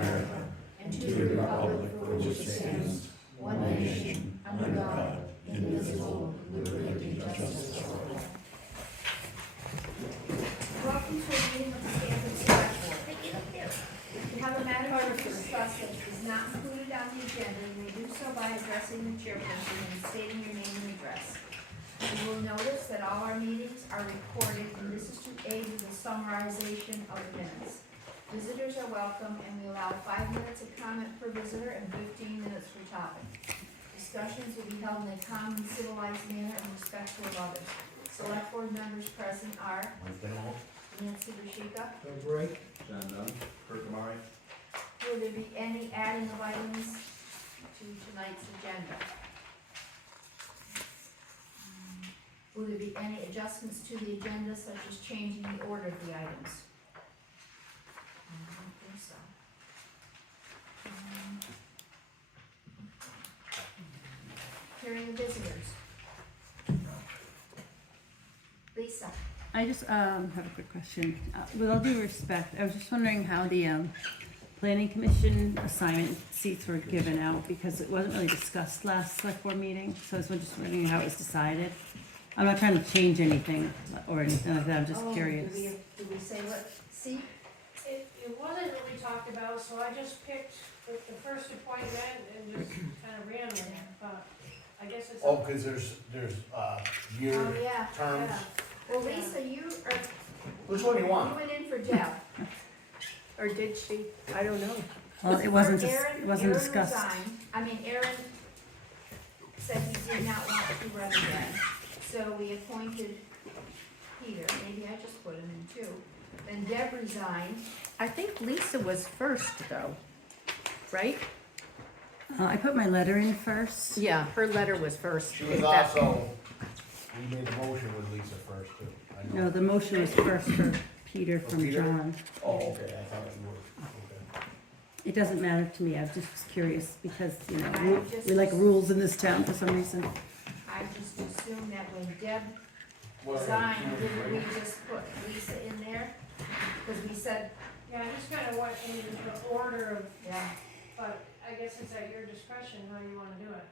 America and to the republic for which it stands, one nation, under God, indivisible, with liberty and justice for all. Welcome to a meeting of the Stanford Select Board. If you have a matter to discuss that is not included on the agenda, you may do so by addressing the chairperson and stating your name and address. You will notice that all our meetings are recorded, and this is to aid with the summarization of the minutes. Visitors are welcome, and we allow 5 minutes of comment per visitor and 15 minutes per topic. Discussions will be held in a calm and civilized manner and respectful of others. Select board members present are Nancy Bashika. Doug Bray. John Dunn. Kurt Kamari. Will there be any adding of items to tonight's agenda? Will there be any adjustments to the agenda, such as changing the order of the items? I don't think so. Hearing the visitors. Lisa. I just have a quick question. With all due respect, I was just wondering how the planning commission assignment seats were given out, because it wasn't really discussed last select board meeting, so I was just wondering how it was decided. I'm not trying to change anything or anything like that, I'm just curious. Did we say what seat? It wasn't really talked about, so I just picked the first appointment and just kind of ran with it, but I guess it's. Oh, cause there's year Oh, yeah, terms. yeah. Well, Lisa, you Which one do you you want? went in for Deb. Or did she? I don't know. Well, it wasn't, Aaron discussed. resigned. Aaron said he did not want to run again, so we appointed Peter, maybe I just put him in too. Then Deb resigned. I think Lisa was first though, right? I put my letter in first. Yeah, her letter was first. She was Is that- also, we made the motion with Lisa first too. I know. No, the motion was first for Peter For from Peter? John. Oh, okay, I thought you were, okay. It doesn't matter to me, I was just curious, because, you know, I just- we like rules in this town for some reason. I just assumed that when Deb Well, resigned, didn't we just put Lisa in there? Because we said, Yeah, I just kind of went into the order of, yeah, but I guess it's at your discretion how you want to do it.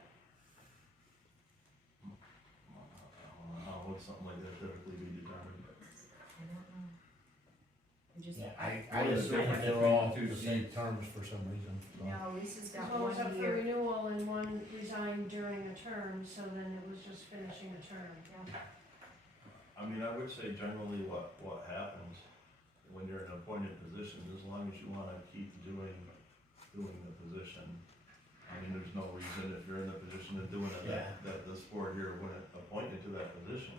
How would something like that typically be determined? I don't know. We just, Yeah, I assumed they were all the same terms for some reason, so. no, Lisa's This got one was up 1 for year. renewal and one resigned during a term, so then it was just finishing a term. I mean, I would say generally what happens when you're in an appointed position, as long as you wanna keep doing the position. I mean, there's no reason if you're in the position of doing it, Yeah. that this board here wouldn't appoint you to that position.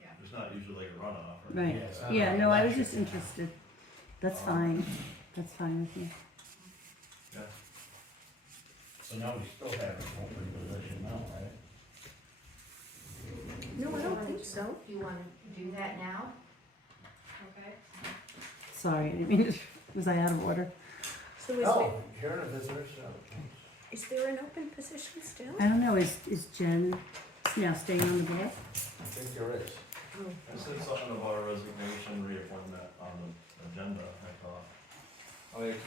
Yeah. There's not usually like a runoff, right? Right, it's not yeah, an no, I was election. just interested. That's fine, that's fine with me. Yeah. So now we still have an open position now, right? No, I don't think so. Do you want to do that now? Okay? Sorry, I didn't mean to, was I out of order? So No, here are the visitors, is there an open position still? I don't know, is Jen now staying on the board? I think there is. I said something about a resignation reappointment on the agenda, I thought.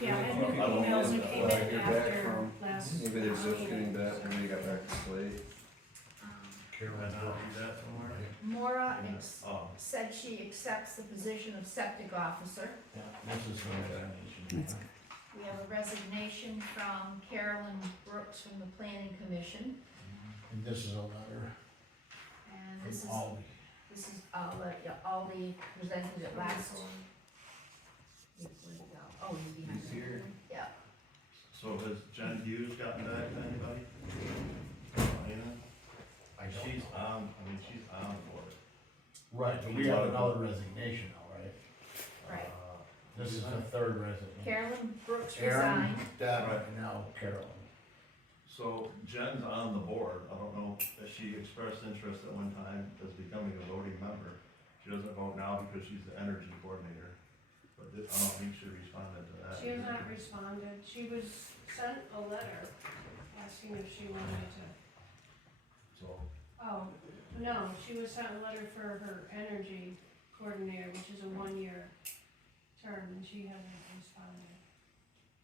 Yeah, I had new emails that came in after last. Maybe they're just getting back, maybe they got back to slate. Can I not read that somewhere? Maura Oh, said she accepts the position of septic officer. Yeah, this is the resignation. That's good. We have a resignation from Carolyn Brooks from the planning commission. And this is a letter And this from is, Aldi. Aldi presented it last. Where'd it go? Oh, he's behind. He's here. Yeah. so has Jen Hughes gotten back to anybody? Lena? I don't She's know. she's on for it. Right, but we have another resignation now, right? Right. This is the third resignation. Carolyn Brooks Aaron, resigned. Deb, and now Carolyn. So Jen's on the board, I don't know if she expressed interest at one time as becoming a voting member. She doesn't vote now because she's the energy coordinator, but I don't think she responded to that. She has not responded. She was sent a letter asking if she wanted to. So, Oh, no, she was sent a letter for her energy coordinator, which is a 1-year term, and she hasn't responded.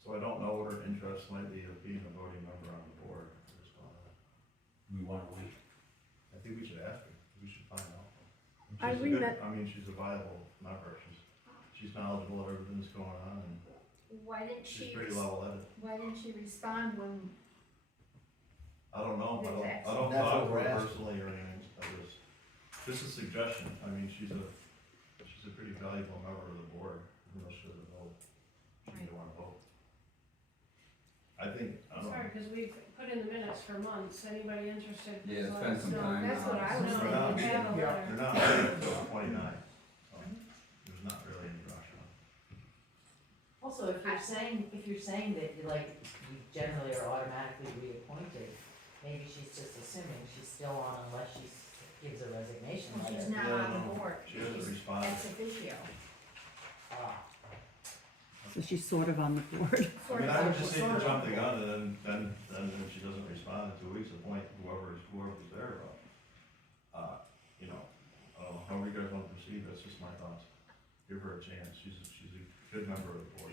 So I don't know what her interest might be of being a voting member on the board. I just don't know. We wanna wait. I think we should ask her, we should find out. I She's a good- remem- I mean, she's a viable member, she's knowledgeable of everything that's going on, and Why didn't she's she, pretty level-headed. why didn't she respond when, I don't know, I don't That's talk what to we're her asking. personally or anything, just a suggestion, I mean, she's a pretty valuable member of the board, even though she doesn't vote, she didn't wanna vote. I think, I It's don't know. hard, because we've put in the minutes for months, anybody interested? Yeah, it's please let been us some know. time that's what I was No, They're not- we have a Yeah. letter. They're not ready until 29, so there's not really any rush on it. Also, if you're saying that you like, you generally are automatically reappointed, maybe she's just assuming she's still on unless she gives a resignation well, letter. she's not on the board? She hasn't She's responded. ex officio. Ah. So she's sort of on the board. I mean, I would just hate to jump the gun and then if she doesn't respond in 2 weeks, appoint whoever's there, you know, I don't know, however you guys want to proceed, that's just my thoughts. Give her a chance, she's a good member of the board.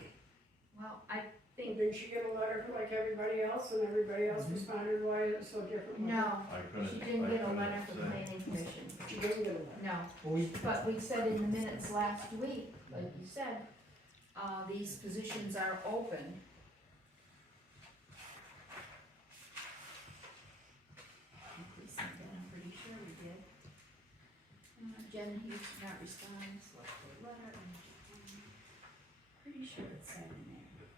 Well, I think, Did she get a letter from like everybody else, and everybody else responded, why is it so different? no, I couldn't, she didn't get a letter from say. planning commission, She didn't get a letter. no. But we said in the minutes last week, like you said, these positions are open. I think we said that, I'm pretty sure we did. Jen Hughes did not respond, select the letter, and pretty sure it said in there.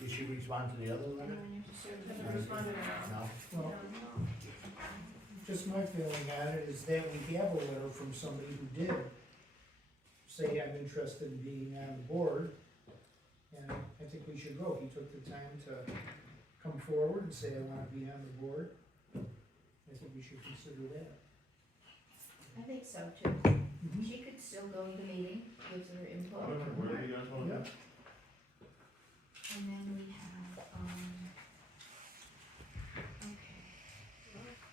Did she respond to the other letter? Anyone interested in Haven't responded at all. No? No, Well, no. just my feeling on it is that we have a letter from somebody who did say, I'm interested in being on the board. And I think we should go. He took the time to come forward and say, I wanna be on the board. I think we should consider that. I think so too. She could still go to the meeting, gives her input. Whatever you guys want to do. And then we have, okay.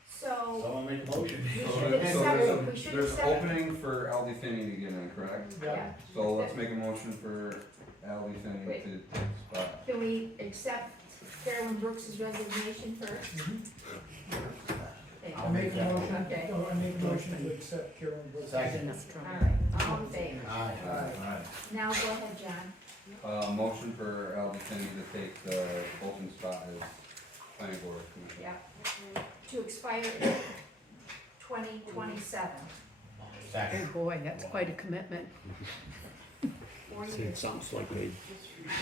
So, Someone make a motion. we So should there's- accept, we should There's accept, opening for Aldi Finney to get in, correct? yeah. So let's make a motion for Aldi Finney to take the spot. Can we accept Carolyn Brooks's resignation first? Okay. I make a motion, Okay. no, I make a motion to accept Carolyn Brooks. Second. All right, all in favor? Aye. Alright, Now go ahead, John. Motion for Aldi Finney to take the open spot as planning board commissioner. Yeah. To expire 2027. Oh Second. boy, that's quite a commitment. 4 It years. sounds like they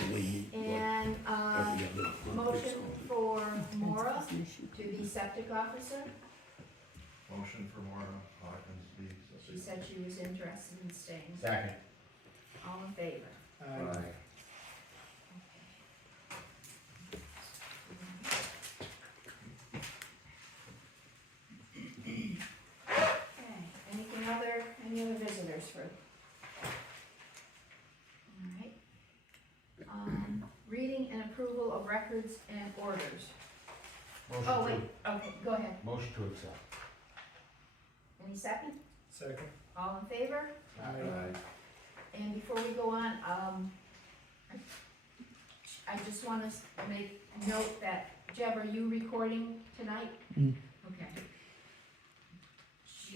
meet like And, every other. motion for Maura That's an issue. to be septic officer. motion for Maura Hawkins, She said she was interested in staying. Second. All in favor? Aye. Okay, any other visitors for? Alright. Reading and approval of records and orders. Oh, wait, okay, go ahead. Motion to accept. Any second? Second. All in favor? Aye. And before we go on, I just wanna make note that, Jeb, are you recording tonight? Mm. Okay.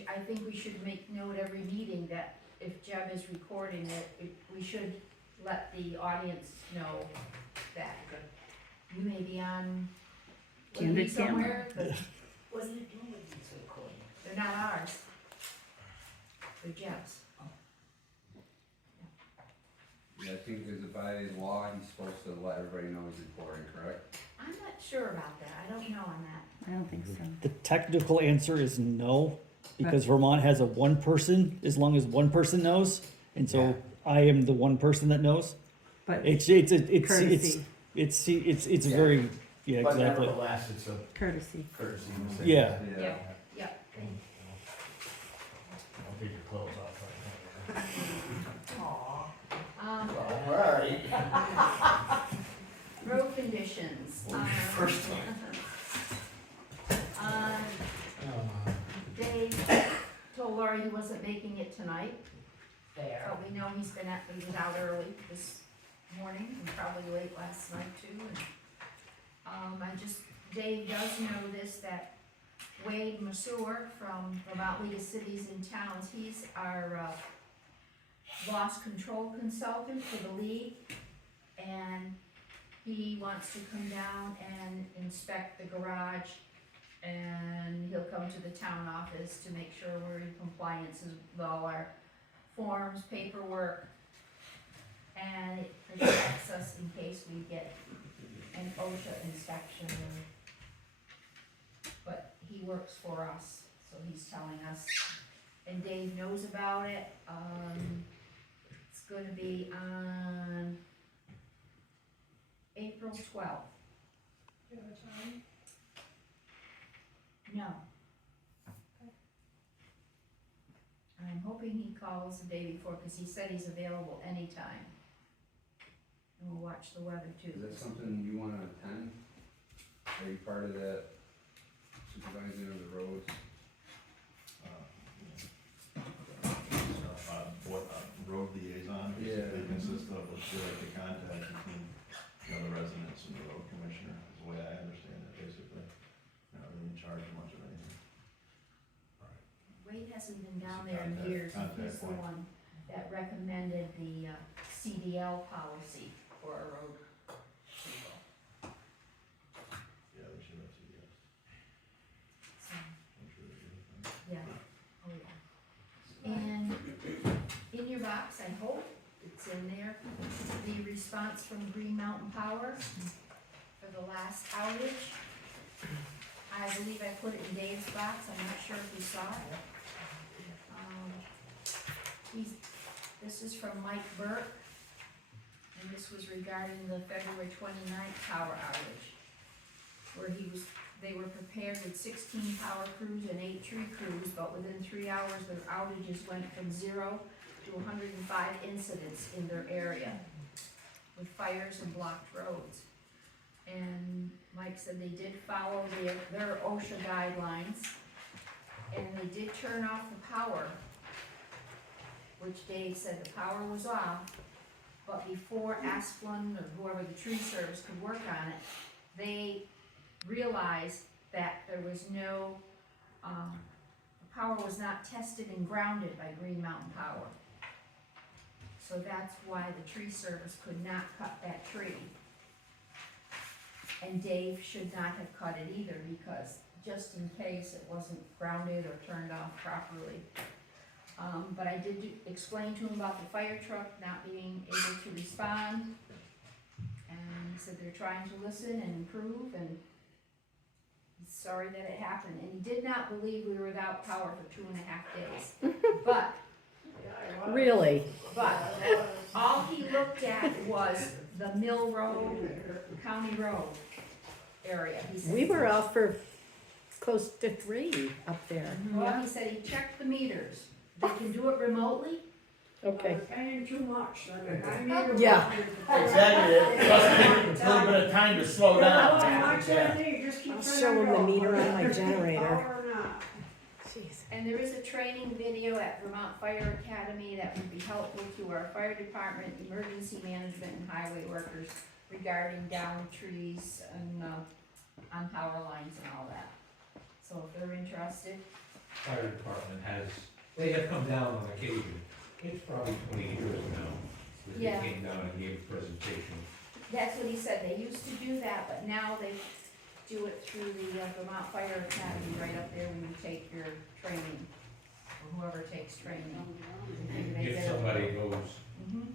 I think we should make note every meeting that if Jeb is recording it, we should let the audience know that. You may be on, Candid somewhere, but Wasn't it doing with these recordings? they're not ours. They're Jeb's. Yeah, I think is it by law, he's supposed to let everybody know he's recording, correct? I'm not sure about that, I don't know on that. I don't think so. The technical answer is no, because Vermont has a one person, as long as one person knows, and so I am the one person that knows. But It's courtesy, it's Yeah. very, yeah, But exactly. nevertheless, it's a courtesy. courtesy to say Yeah. that. Yeah. Yeah. I'll take your clothes off right Aw. now. Alright. Road conditions. First time. Dave told Laura he wasn't making it tonight, There. but we know he was out early this morning and probably late last night too. And Dave does know this, that Wade Masur from Vermont League of Cities and Towns, he's our loss control consultant for the league. And he wants to come down and inspect the garage, and he'll come to the town office to make sure we're in compliance with all our forms, paperwork, and it protects us in case we get an OSHA inspection. But he works for us, so he's telling us, and Dave knows about it. It's gonna be on April 12th. Do you have a time? No. I'm hoping he calls the day before, cause he said he's available anytime. And we'll watch the weather too. Is that something you wanna attend? Are you part of that supervising of the roads? Road liaison, Yeah. basically consists of, like the contact between, the residents and the road commissioner, is the way I understand it, basically. Not really in charge of much of anything. Wade hasn't been down It's a there in contact- years, and contact he's the point. one that recommended the CDL policy for a road people. Yeah, they should have CDS. So, I'm sure they do. yeah, oh yeah. And in your box, I hope it's in there, the response from Green Mountain Power for the last outage. I believe I put it in Dave's box, I'm not sure if you saw it. This is from Mike Burke, and this was regarding the February 29th power outage, where they were prepared with 16 power crews and 8 tree crews, but within 3 hours, their outages went from 0 to 105 incidents in their area, with fires and blocked roads. And Mike said they did follow their OSHA guidelines, and they did turn off the power, which Dave said the power was off, but before Asplund or whoever the tree service could work on it, they realized that there was no, the power was not tested and grounded by Green Mountain Power. So that's why the tree service could not cut that tree. And Dave should not have cut it either, because just in case it wasn't grounded or turned off properly. But I did explain to him about the fire truck not being able to respond. And he said they're trying to listen and improve, and he's sorry that it happened. And he did not believe we were without power for 2.5 days. But Really? all he looked at was the Mill Road, County Road area. He said- We were out for close to 3 up there. Well, he said he checked the meters. They can do it remotely. Okay. Paying too much, Yeah. Exactly, it must take a little bit of time to slow down. I'll show them the meter on my generator. Jeez. And there is a training video at Vermont Fire Academy that would be helpful to our fire department, emergency management, and highway workers regarding downed trees and, on power lines and all that. So if they're interested, Fire department they have come down on occasion. It's probably 20 years now that Yeah. they came down and gave a presentation. that's what he said. They used to do that, but now they do it through the Vermont Fire Academy right up there when you take your training, or whoever takes training. They If did it. somebody goes Mhm.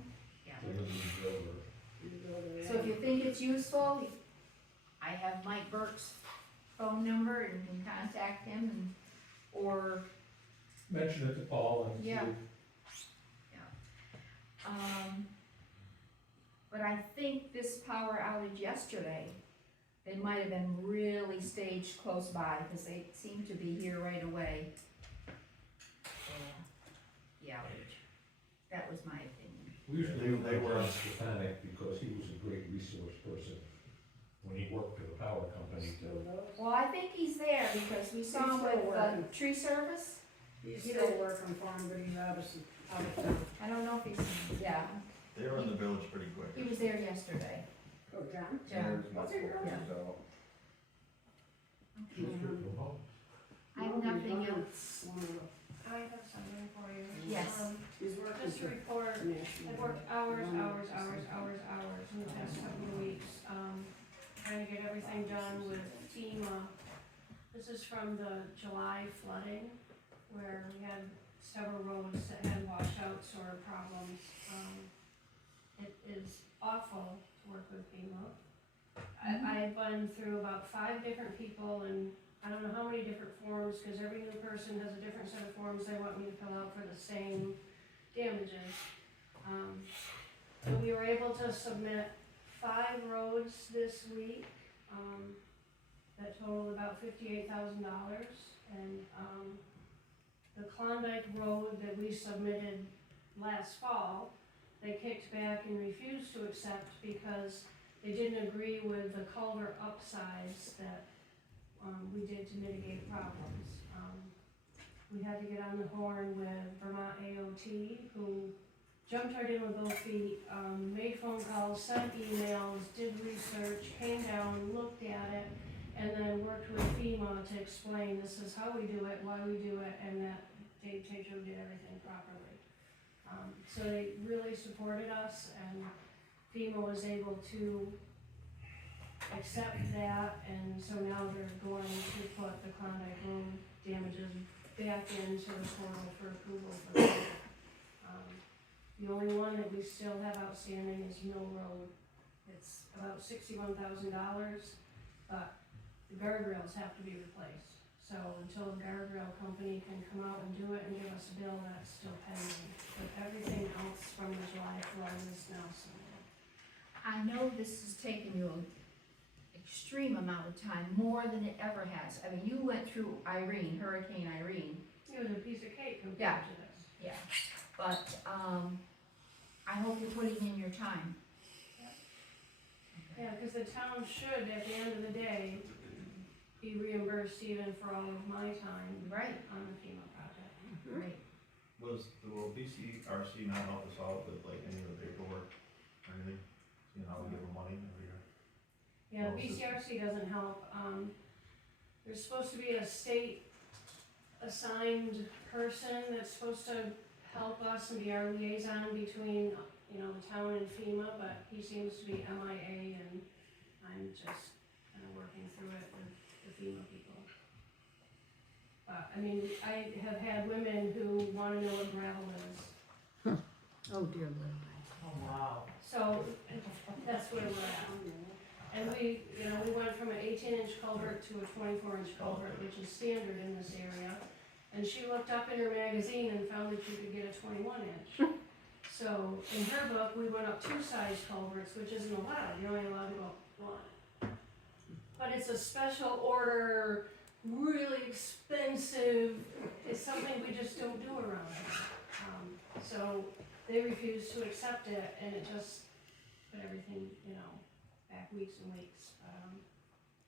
Yeah. to the news over. So if you think it's useful, I have Mike Burke's phone number and you can contact him, and, or, Mention it to Paul and see. Yeah. but I think this power outage yesterday, they might have been really staged close by, because they seem to be here right away. The outage, that was my opinion. We usually They were- ask Stefanik because he was a great resource person when he worked for the power company to. Well, I think he's there, because we saw him with the tree service. He's still working for him, but he's out of town. I don't know if he's, yeah, They were in the village pretty quick. He was there yesterday. Oh, John? John. There's my pictures out. I have nothing else. I have something for you. Yes. Just to report, I've worked hours in the past couple of weeks, trying to get everything done with FEMA. This is from the July flooding, where we had several roads that had washouts or problems. It is awful to work with FEMA. I've been through about 5 different people and I don't know how many different forms, because every new person has a different set of forms they want me to fill out for the same damages. And we were able to submit 5 roads this week, that totaled about $58,000. And, the Klondike Road that we submitted last fall, they kicked back and refused to accept because they didn't agree with the culvert upsize that we did to mitigate problems. We had to get on the horn with Vermont AOT, who jumped right in with both feet, made phone calls, sent emails, did research, came down, looked at it, and then worked with FEMA to explain this is how we do it, why we do it, and that Dave Tato did everything properly. So they really supported us, and FEMA was able to accept that, and so now they're going to put the Klondike Road damages back into the portal for approval for that. The only one that we still have outstanding is Mill Road. It's about $61,000, but the guardrails have to be replaced. So until the guardrail company can come out and do it and give us a bill, that's still pending. But everything else from the July flood is now submitted. I know this has taken you an extreme amount of time, more than it ever has. I mean, you went through Hurricane Irene. It was a piece of cake Yeah. compared to this. Yeah. But, I hope you're putting in your time. Yeah, because the town should, at the end of the day, be reimbursed even for all of my time Right, on the FEMA project. right. Will BCRC not help us out with like any of the paperwork or anything? You know, how we give them money every year? Yeah, Well, BCRC doesn't help. There's supposed to be a state assigned person that's supposed to help us and be our liaison between, the town and FEMA, but he seems to be MIA, and I'm just kind of working through it with the FEMA people. But, I mean, I have had women who wanna know what gravel is, Oh, dear Lord. Oh, wow. so that's where we're at. And we went from an 18-inch culvert to a 24-inch culvert, which is standard in this area. And she looked up in her magazine and found that you could get a 21-inch. So in her book, we went up 2 size culverts, which isn't allowed. You're only allowed to go up 1. But it's a special order, really expensive. It's something we just don't do around here. So they refused to accept it, and it just put everything, back weeks and weeks.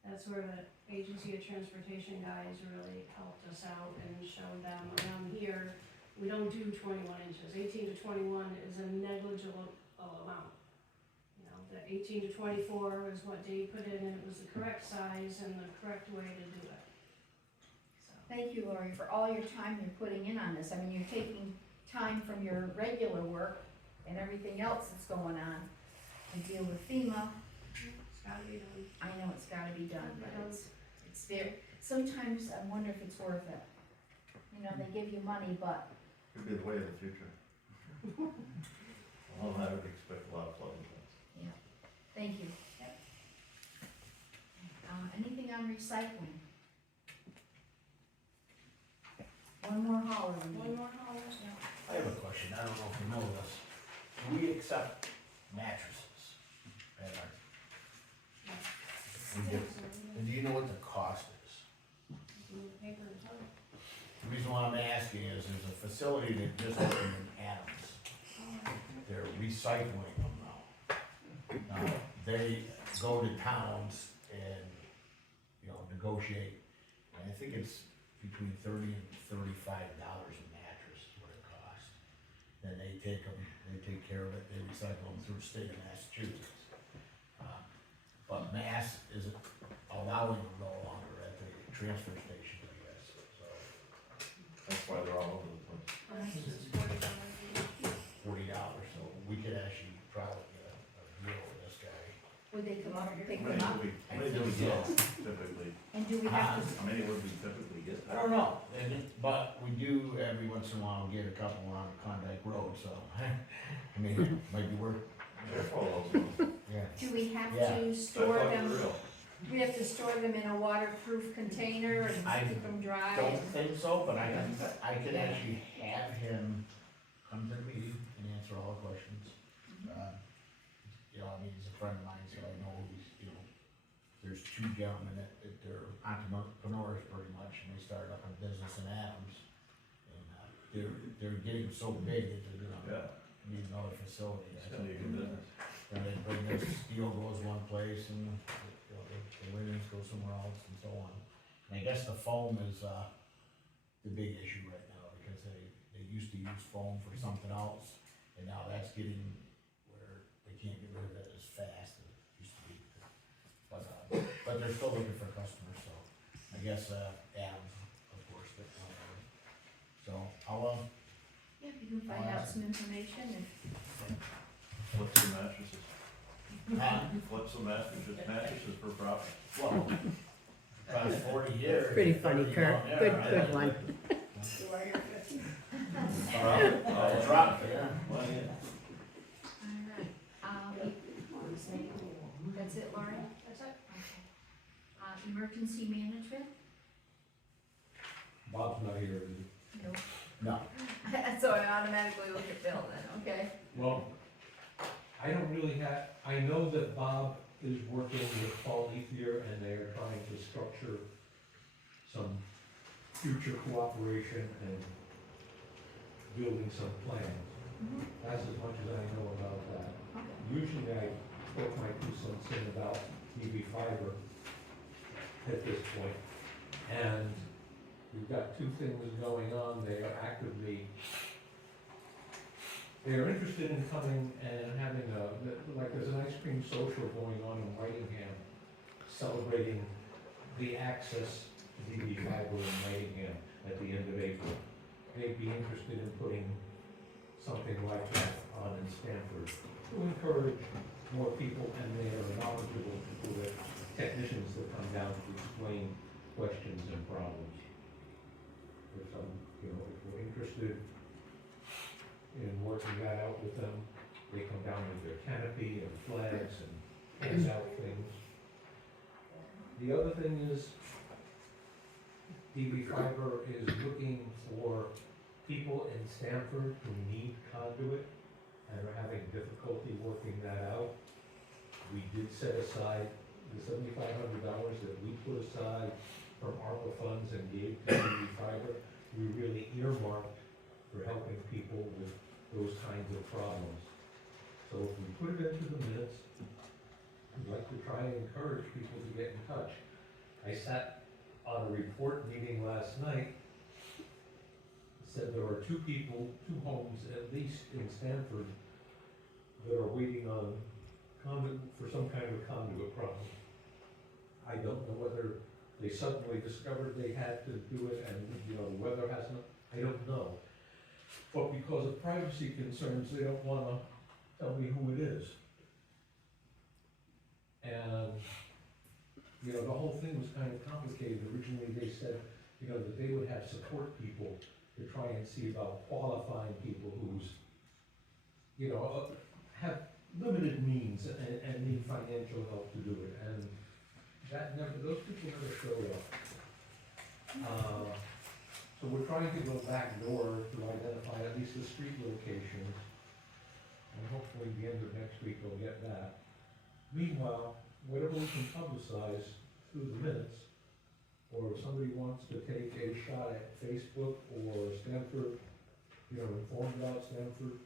That's where the Agency of Transportation guys really helped us out and showed them around here, we don't do 21 inches. 18 to 21 is a negligible amount. The 18 to 24 is what Dave put in, and it was the correct size and the correct way to do it. So. Thank you, Lori, for all your time you're putting in on this. I mean, you're taking time from your regular work and everything else that's going on to deal with FEMA. It's gotta be done. I know it's gotta be done, but it's very, sometimes I wonder if it's worth it. They give you money, but Could be the way of the future. Well, I would expect a lot of flooding. thank you. Anything on recycling? One more holler. One more holler. I have a question, I don't know if you know this. Do we accept mattresses at our, we do? And do you know what the cost is? The reason why I'm asking is there's a facility that just opened in Adams. They're recycling them now. Now, they go to towns and, negotiate, and I think it's between $30 and $35 a mattress is what it costs. Then they take care of it, they recycle them through the state of Massachusetts. But Mass isn't allowing them no longer at the transfer station, I guess, so That's why they're all over the place. $40, so we could actually probably get a deal with this guy. Would they come up and pick How them many up? do we get typically? And do we have to, How many would we typically get? I don't know, but we do every once in a while get a couple on Klondike Road, so, I mean, it might be worth, Careful of those ones. yeah. do we have Yeah. to I store thought them? for real. We have to store them in a waterproof container and I keep them dry? Don't think so, but I can actually have him come to the meeting and answer all the questions. You know, I mean, he's a friend of mine, so I know he's, you know, there's two gentlemen that they're entrepreneurs pretty much, and they started up a business in Adams. And, they're getting so big that they're gonna Yeah, need another facility. it's gonna be a good business. And they bring their steel goes one place and, you know, the linens go somewhere else and so on. And I guess the foam is, the big issue right now, because they used to use foam for something else, and now that's getting where they can't get rid of it as fast as it used to be. But they're still looking for customers, so I guess, Adams, of course, but, so I'll, Yeah, if you can find out some information and. Flip some mattresses. Flip some mattresses for profit. well, past 40 years. Pretty funny, 30 Kurt. on there, Good, I good like one. it. I'll drop it, yeah. Well, yeah. Alright, that's it, Lauren? That's it. Okay. Emergency management? Bob's not here, is he? No. No. So I automatically look at Bill then, okay? Well, I don't really have, I know that Bob is working with Paul Ethier and they are trying to structure some future cooperation and building some plans. Mhm. That's as much as I know about that. Okay. Usually I put my 2 cents in about EV fiber at this point. And we've got 2 things going on. They are actively, they are interested in coming and having like there's an ice cream social going on in Whitingham, celebrating the access to EV fiber in Whitingham at the end of April. They'd be interested in putting something like that on in Stanford to encourage more people, and they are knowledgeable people, that technicians that come down to explain questions and problems. If some, you know, if we're interested in working that out with them, they come down with their canopy and flags and hand out things. The other thing is, DB Fiber is looking for people in Stamford who need conduit and are having difficulty working that out. We did set aside the $7,500 that we put aside from ARPA funds and gave to DB Fiber. We really earmarked for helping people with those kinds of problems. So if we put it into the minutes, I'd like to try and encourage people to get in touch. I sat on a report meeting last night, said there are 2 people, 2 homes at least in Stanford that are waiting on conduit, for some kind of conduit problem. I don't know whether they suddenly discovered they had to do it and, you know, the weather hasn't, I don't know. But because of privacy concerns, they don't wanna tell me who it is. And, you know, the whole thing was kind of complicated. Originally, they said, you know, that they would have support people to try and see about qualifying people who's, you know, have limited means and need financial help to do it. And that never, those people never showed up. So we're trying to go back door to identify at least the street locations. And hopefully the end of next week we'll get that. Meanwhile, whatever we can publicize through the minutes, or if somebody wants to take a shot at Facebook or Stanford, you know, inform about Stanford,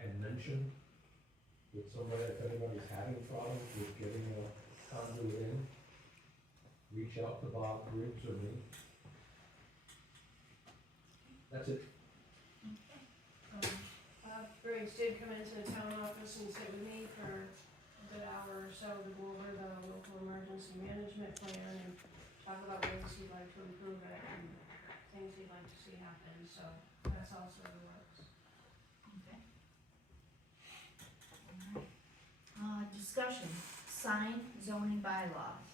and mention that somebody, if anybody's having problems with getting a conduit in, reach out to Bob Griggs or me. That's it. Very Rights did come into the town office and sit with me for a good hour or so to go over the local emergency management plan and talk about ways he'd like to improve it and things he'd like to see happen, so that's also in the works. Okay. Alright. Discussion, sign zoning bylaws.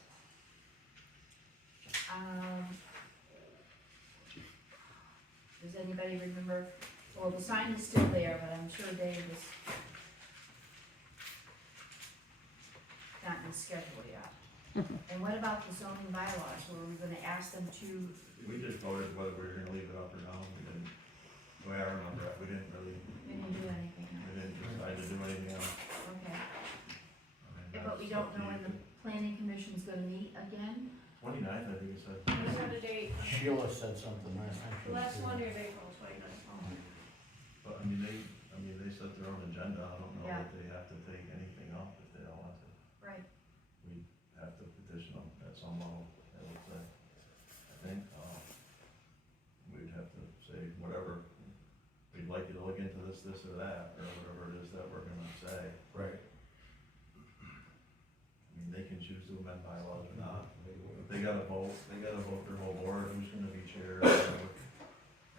Does anybody remember, well, the sign is still there, but I'm sure Dave is not in the schedule yet. And what about the zoning bylaws, were we gonna ask them to, We just voted whether we were gonna leave it up or down, we didn't, the way I remember it, we didn't really, we didn't do anything, we didn't decide to do anything else. okay? I mean, Yeah, but we that's don't up to know you. when the planning commission's gonna meet again? 29th, I think it said. We set a date, Sheila said something last time. the last one is April 29th. But I mean, they set their own agenda, I don't know Yeah. that they have to take anything off if they don't want to. Right. We have to petition them at some level, I would say. I think, we'd have to say whatever, we'd like you to look into this, this or that, or whatever it is that we're gonna say. Right. I mean, they can choose to amend bylaws or not. If they gotta vote their whole board, who's gonna be chair, or whatever.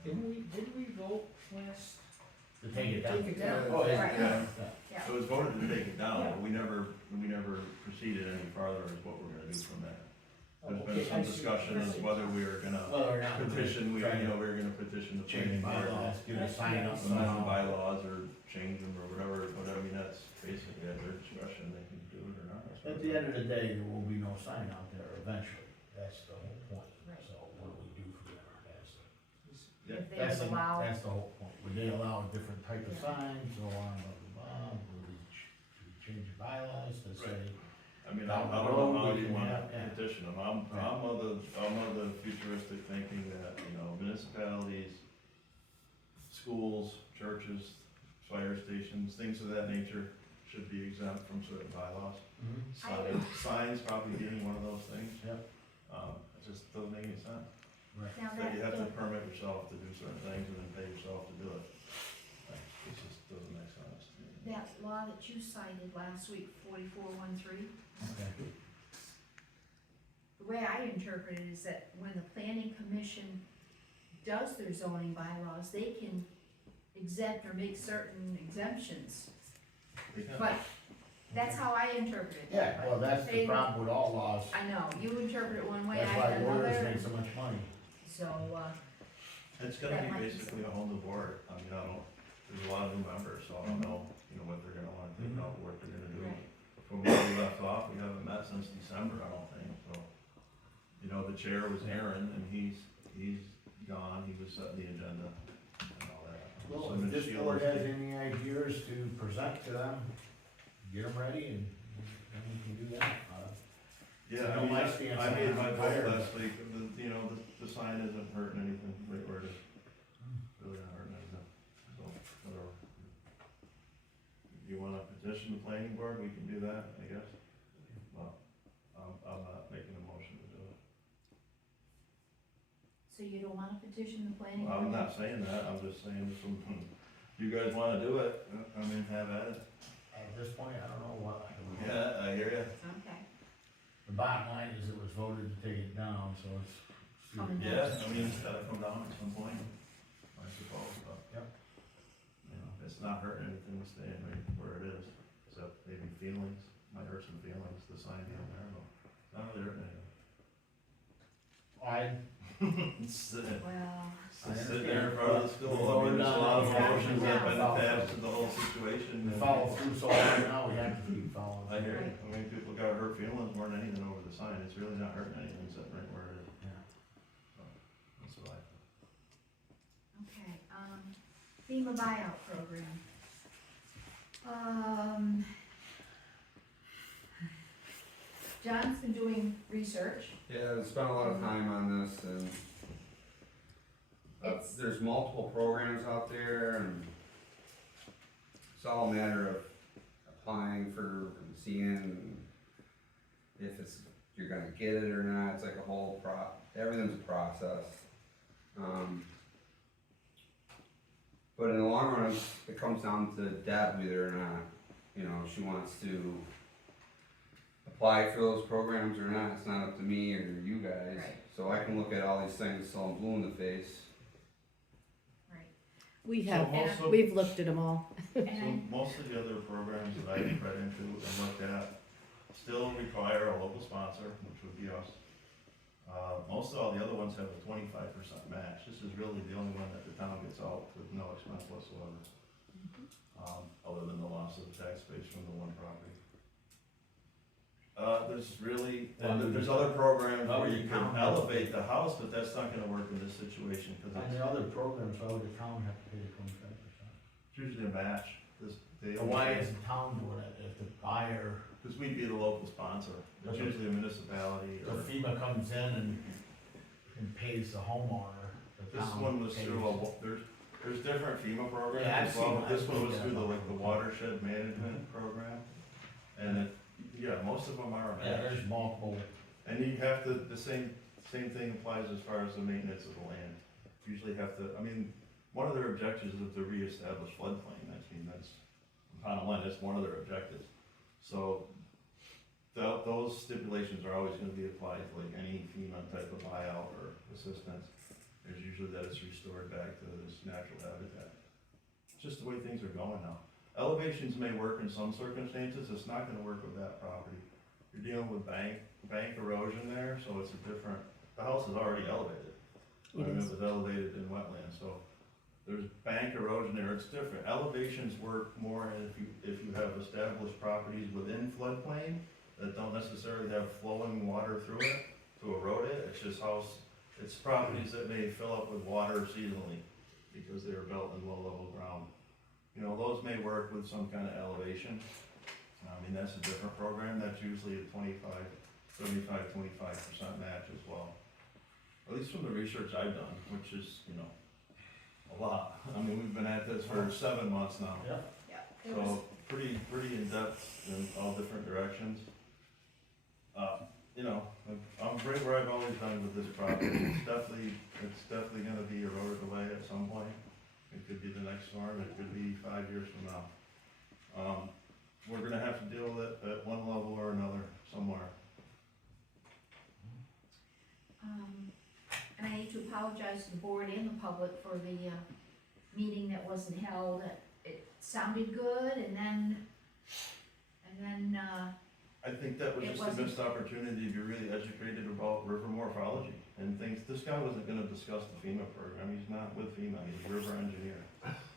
Didn't we vote last? To take it down. Take it down. Oh, yeah. Right. Yeah. Yeah. So it was voted to take it down, Yeah. but we never proceeded any farther as what we're gonna do from there. There's Okay, been some I see. discussion as whether we were gonna Whether or not. petition, we were gonna petition the Change planning board. bylaws, get a sign up. Amend the bylaws or change them or whatever, but I mean, that's basically at their discretion, they can do it or not. That's what At the end of the day, there will be no sign out there eventually, that's the whole point. Right. So what do we do from there? Yeah. If they That's the, allow, that's the whole point. Would they allow a different type of Yeah. signs, so on, blah, blah, blah, would we change the bylaws to say? I mean, I Down the don't know road, how we you can wanna have- yeah. petition them, I'm of the futuristic thinking that, you know, municipalities, schools, churches, fire stations, things of that nature should be exempt from certain bylaws. Signs probably being one of those things. Yep. It just doesn't make any sense. Right. now That you have to that, permit yourself to do certain things and then pay yourself to do it. It just doesn't make sense to me. that law that you cited last week, 4413, Okay. the way I interpret it is that when the planning commission does their zoning bylaws, they can exempt or make certain exemptions. They can- But that's how I interpret it. Yeah, well, that's the They- problem with all laws. I know, you interpret it one way, I That's why lawyers another, make so much money. so, It's That gonna might be be basically a whole new board, I mean, there's a lot of new members, so I don't know, what they're gonna wanna take out, what they're gonna do. right, From where we left off, we haven't met since December, I don't think, so. The chair was Aaron, and he's gone, he was setting the agenda and all that. Well, So if Ms. this Sheila's- board has any ideas to present to them, get them ready and then we can do that. Yeah, I I know mean, my stance I on made my fire. vote last week, the sign isn't hurting anything, right where it is. Really not hurting anything, so, whatever. You wanna petition the planning board, we can do that, I guess. Well, I'm not making a motion to do it. so you don't wanna petition the planning? Well, I'm board? not saying that, I'm just saying, you guys wanna do it, I mean, have at it. At this point, I don't know what. Yeah, I hear ya. Okay, The bottom line is it was voted to take it down, so it's. Coming down. Yeah, I mean, it's gotta come down at some point, I suppose, but. Yep. It's not hurting anything, staying right where it is, except maybe feelings, might hurt some feelings, the sign being there, but it's not really hurting anything. It's sitting, well, it's sitting there in front of the school, I mean, there's a lot of emotions that have been attached to the whole situation. We and- follow through so long now, we have to keep following. I hear you, I mean, people got hurt feelings more than anything over the sign, it's really not hurting anything, sitting right where it is, Yeah. so, that's what I think. okay, FEMA buyout program. John's been doing research. Yeah, I spent a lot of time on this and It's- there's multiple programs out there and it's all a matter of applying for and seeing if you're gonna get it or not. It's like a whole everything's a process. But in the long run, it comes down to Deb whether or not, you know, she wants to apply for those programs or not. It's not up to me or you guys. Right. So I can look at all these things till I'm blue in the face. Right. We So have, most of- we've looked at them all. So most of the other programs that I've read into and looked at still require a local sponsor, which would be us. Most of all the other ones have a 25% match. This is really the only one that the town gets out with no expense whatsoever. Other than the loss of the tax base from the one property. There's really, there's other programs where you can elevate the house, but that's not gonna work in this situation, cause On it's the other programs, why would the town have to pay the 25%? usually a match. They But why is the town doing it if the buyer, Cause we'd be the local sponsor. It's Okay. usually a municipality so or. FEMA comes in and pays the homeowner, the This town one was pays- through there's different FEMA programs Yeah, I've as well, seen but this that. one was through Yeah. the watershed management program. And most of them are a Yeah, match. there's multiple, And you have to, the same thing applies as far as the maintenance of the land. Usually have to, one of their objectives is to reestablish floodplain, that's, upon land, that's one of their objectives. So, those stipulations are always gonna be applied to like any FEMA type of buyout or assistance. There's usually that it's restored back to this natural habitat. It's just the way things are going now. Elevations may work in some circumstances, it's not gonna work with that property. You're dealing with bank erosion there, so it's a different, the house is already elevated. It is. It was elevated in wetlands, so there's bank erosion there, it's different. Elevations work more if you have established properties within floodplain that don't necessarily have flowing water through it to erode it, it's just it's properties that may fill up with water seasonally because they are built in low-level ground. You know, those may work with some kind of elevation. That's a different program, that's usually a 25% match as well. At least from the research I've done, which is, a lot. We've been at this for 7 months now. yeah. Yeah, there was, So pretty in-depth in all different directions. I'm right where I've always been with this property. It's definitely gonna be eroded away at some point. It could be the next storm, it could be 5 years from now. We're gonna have to deal with it at one level or another somewhere. and I need to apologize to the board and the public for the, meeting that wasn't held. It sounded good, and then, I think that was It just a wasn't- missed opportunity to be really educated about river morphology and things. This guy wasn't gonna discuss the FEMA program, he's not with FEMA, he's a river engineer.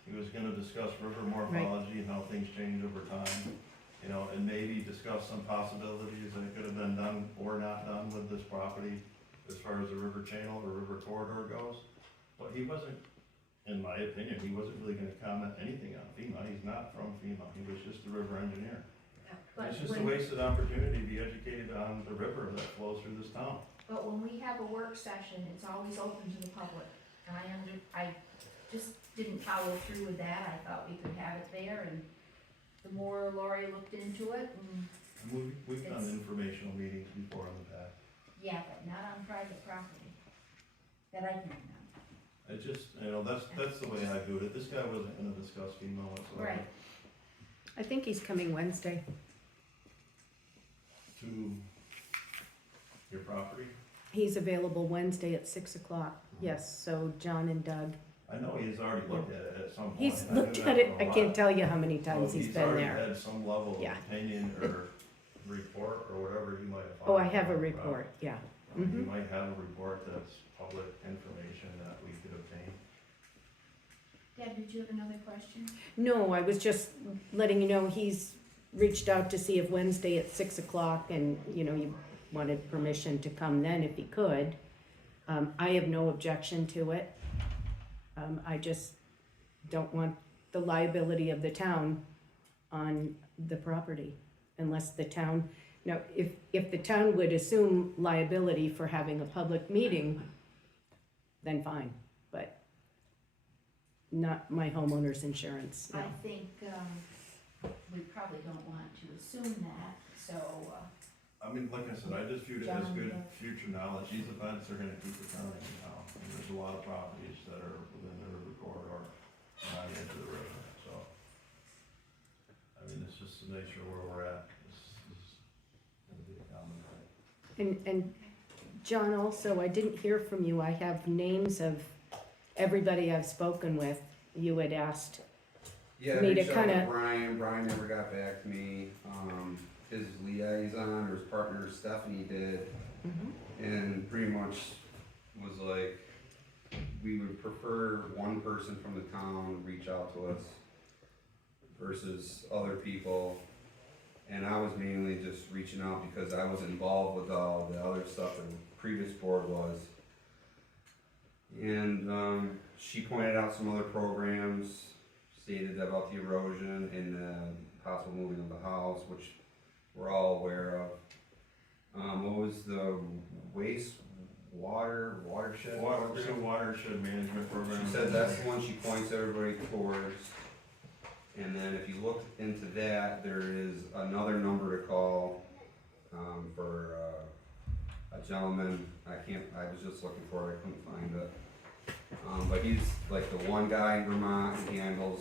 He was gonna discuss river morphology and how things change over time, and maybe discuss some possibilities that could have been done or not done with this property as far as the river channel or river corridor goes. But he wasn't, in my opinion, he wasn't really gonna comment anything on FEMA, he's not from FEMA, he was just a river engineer. but It's just a when, wasted opportunity to be educated on the river that flows through this town. but when we have a work session, it's always open to the public. And I just didn't follow through with that, I thought we could have it there, and the more Lori looked into it, and, And we've done It's- informational meetings before in the past. yeah, but not on private property, that I can remember. It just, that's the way I do it. This guy wasn't gonna discuss FEMA whatsoever. Right. I think he's coming Wednesday. To your property. He's available Wednesday at 6 o'clock. Yes, so John and Doug. I know he's already looked at it at some point. He's I knew looked that at it, for a I can't while. tell you how many times So he's been already there. had some level of Yeah. opinion or report or whatever you might have. Oh, I found have a out. report, yeah. You Mhm. might have a report that's public information that we could obtain. Deb, did you have another question? No, I was just letting you know, he's reached out to see if Wednesday at 6 o'clock and, you wanted permission to come then if he could. I have no objection to it. I just don't want the liability of the town on the property unless the town, if the town would assume liability for having a public meeting, then fine, but not my homeowner's insurance, no. I think, we probably don't want to assume that, so, Like I said, I just viewed it as John, good yeah. future knowledge. These events are gonna keep occurring now. And there's a lot of properties that are within the river corridor not into the river, so. I mean, it's just the nature of where we're at, this is gonna be a common thing. And John, also, I didn't hear from you, I have names of everybody I've spoken with, you had asked. Yeah, I Me to reached out to kinda- Brian never got back to me, his liaison or his partner Stephanie did, and pretty much was like, we would prefer one person from the town reach out to us versus other people. And I was mainly just reaching out because I was involved with all the other stuff that the previous board was. And she pointed out some other programs, stated about the erosion and the possible moving of the house, which we're all aware of. What was the watershed? Watershed management program. She said that's the one she points everybody towards. And then if you look into that, there is another number to call, for, a gentleman, I was just looking for it, I couldn't find it. But he's like the one guy in Vermont who handles,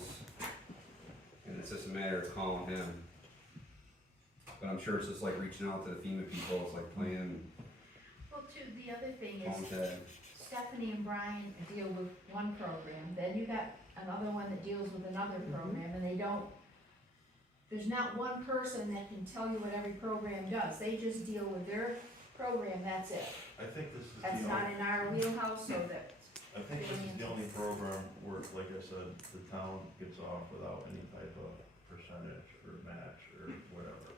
and it's just a matter of calling him. But I'm sure it's just like reaching out to the FEMA people, it's like playing Well, too, the other thing phone is tag. Stephanie and Brian deal with one program, then you got another one that deals with another program, and they don't, there's not one person that can tell you what every program does, they just deal with their program, that's it. I think this is That's the not only, in our wheelhouse, so that, I think this is the only program where, like I said, the town gets off without any type of percentage or match or whatever.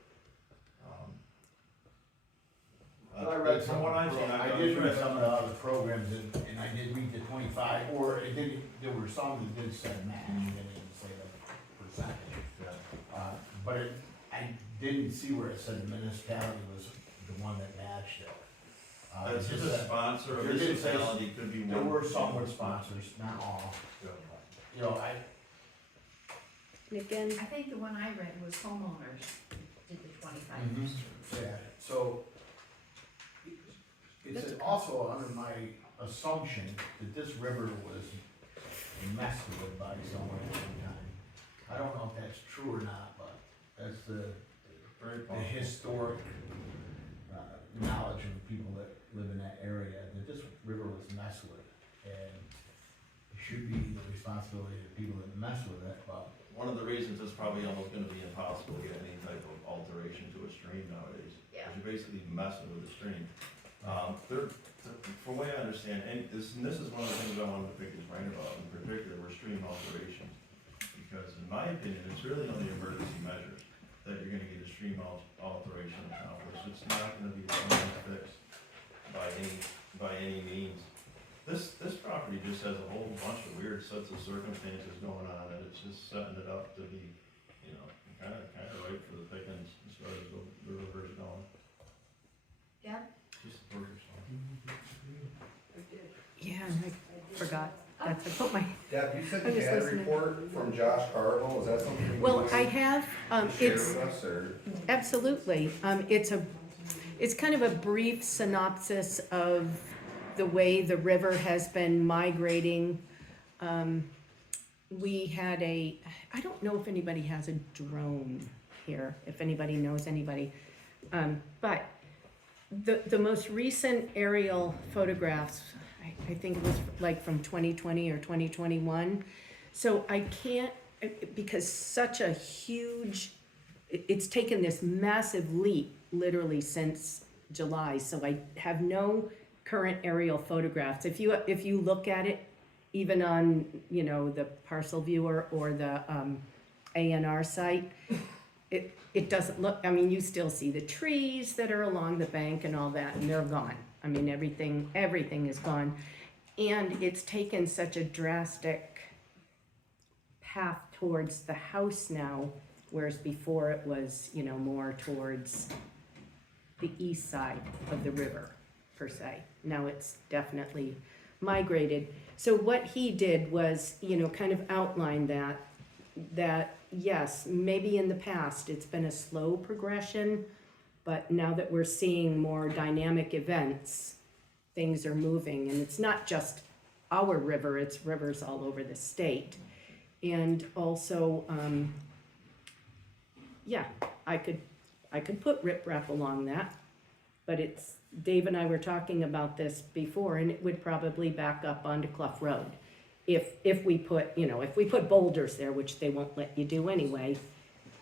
I read some, From what I've seen, I did read some of the other programs and I did read the 25, or it did, there were some that did say match, they didn't say the percentage. But I didn't see where it said the municipality was the one that matched it. It's just a sponsor, a There did say- municipality could be one. There were some with sponsors, not all. You know, And again, I think the one I read was homeowners did the 25. Yeah, so it's also under my assumption that this river was messed with by someone at one time. I don't know if that's true or not, but that's the historic knowledge of people that live in that area, that this river was messed with. And it should be the responsibility of the people that mess with it, but One of the reasons it's probably almost gonna be impossible to get any type of alteration to a stream nowadays. Yeah. Because you're basically messing with the stream. From the way I understand, and this is one of the things I wanted to pick his brain about in particular, were stream alterations. Because in my opinion, it's really only emergency measures that you're gonna get a stream alteration accomplished. It's not gonna be a permanent fix by any means. This property just has a whole bunch of weird sets of circumstances going on, and it's just setting it up to be, kinda ripe for the pickings as far as the river's going. Yeah. Just the perfect storm. yeah, I forgot, that's, I put my, Deb, you said I'm you just had a listening. report from Josh Carville, is that something you well, want I to have, share it's, with us, or? absolutely, it's kind of a brief synopsis of the way the river has been migrating. We had I don't know if anybody has a drone here, if anybody knows anybody. But the most recent aerial photographs, I think it was like from 2020 or 2021. So I can't, because such a huge, it's taken this massive leap literally since July. So I have no current aerial photographs. If you look at it, even on, the parcel viewer or the ANR site, it doesn't look, you still see the trees that are along the bank and all that, and they're gone. Everything is gone. And it's taken such a drastic path towards the house now, whereas before it was, more towards the east side of the river, per se. Now it's definitely migrated. So what he did was, kind of outline that yes, maybe in the past it's been a slow progression, but now that we're seeing more dynamic events, things are moving, and it's not just our river, it's rivers all over the state. And also, yeah, I could put riprap along that, but Dave and I were talking about this before, and it would probably back up onto Clough Road. If we put, if we put boulders there, which they won't let you do anyway.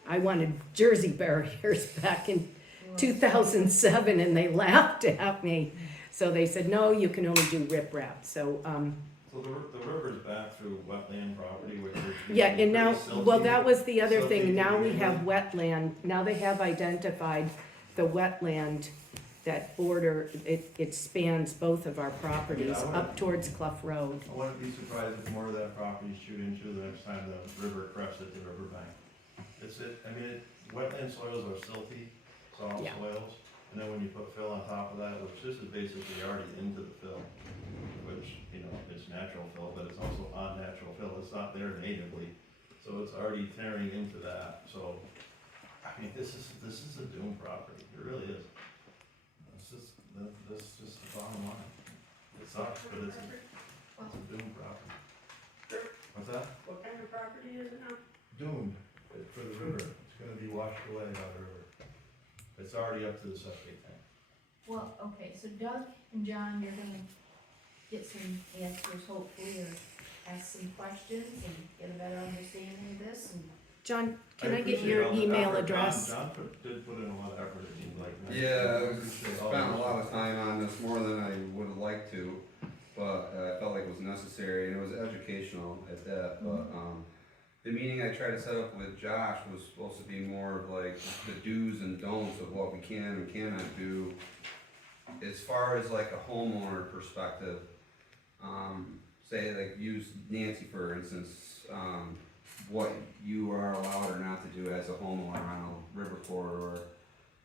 I wanted Jersey barriers back in 2007, and they laughed at me. So they said, no, you can only do riprap, so, So the river's back through wetland property, which is. yeah, and now, pretty well, silty. that was the other Silty thing, to now we begin have wetland, now they have identified the wetland, that border, it spans both of our properties Yeah, I would- up towards Clough Road. I wouldn't be surprised if more of that property shoot into the next time the river crests at the riverbank. Wetland soils are silty, soft Yeah. soils, and then when you put fill on top of that, which this is basically already into the fill, which, it's natural fill, but it's also unnatural fill, it's not there natively, so it's already tearing into that, so, this is a doomed property, it really is. That's just the bottom line. It sucks, but it's a doomed property. What's that? What kind of property is it now? Doomed for the river. It's gonna be washed away by the river. It's already up to the septic tank. Well, okay, so Doug and John, you're gonna get some answers hopefully, or ask some questions and get a better understanding of this, and John, can I get appreciate your all the email effort. address? John did put in a lot of effort, it seemed like. Yeah, I Appreciate all spent a the- lot of time on this, more than I would have liked to, but I felt like it was necessary, and it was educational at that, but, the meeting I tried to set up with Josh was supposed to be more of like the do's and don'ts of what we can and cannot do. As far as like a homeowner perspective, say like use Nancy for instance, what you are allowed or not to do as a homeowner on a river corridor,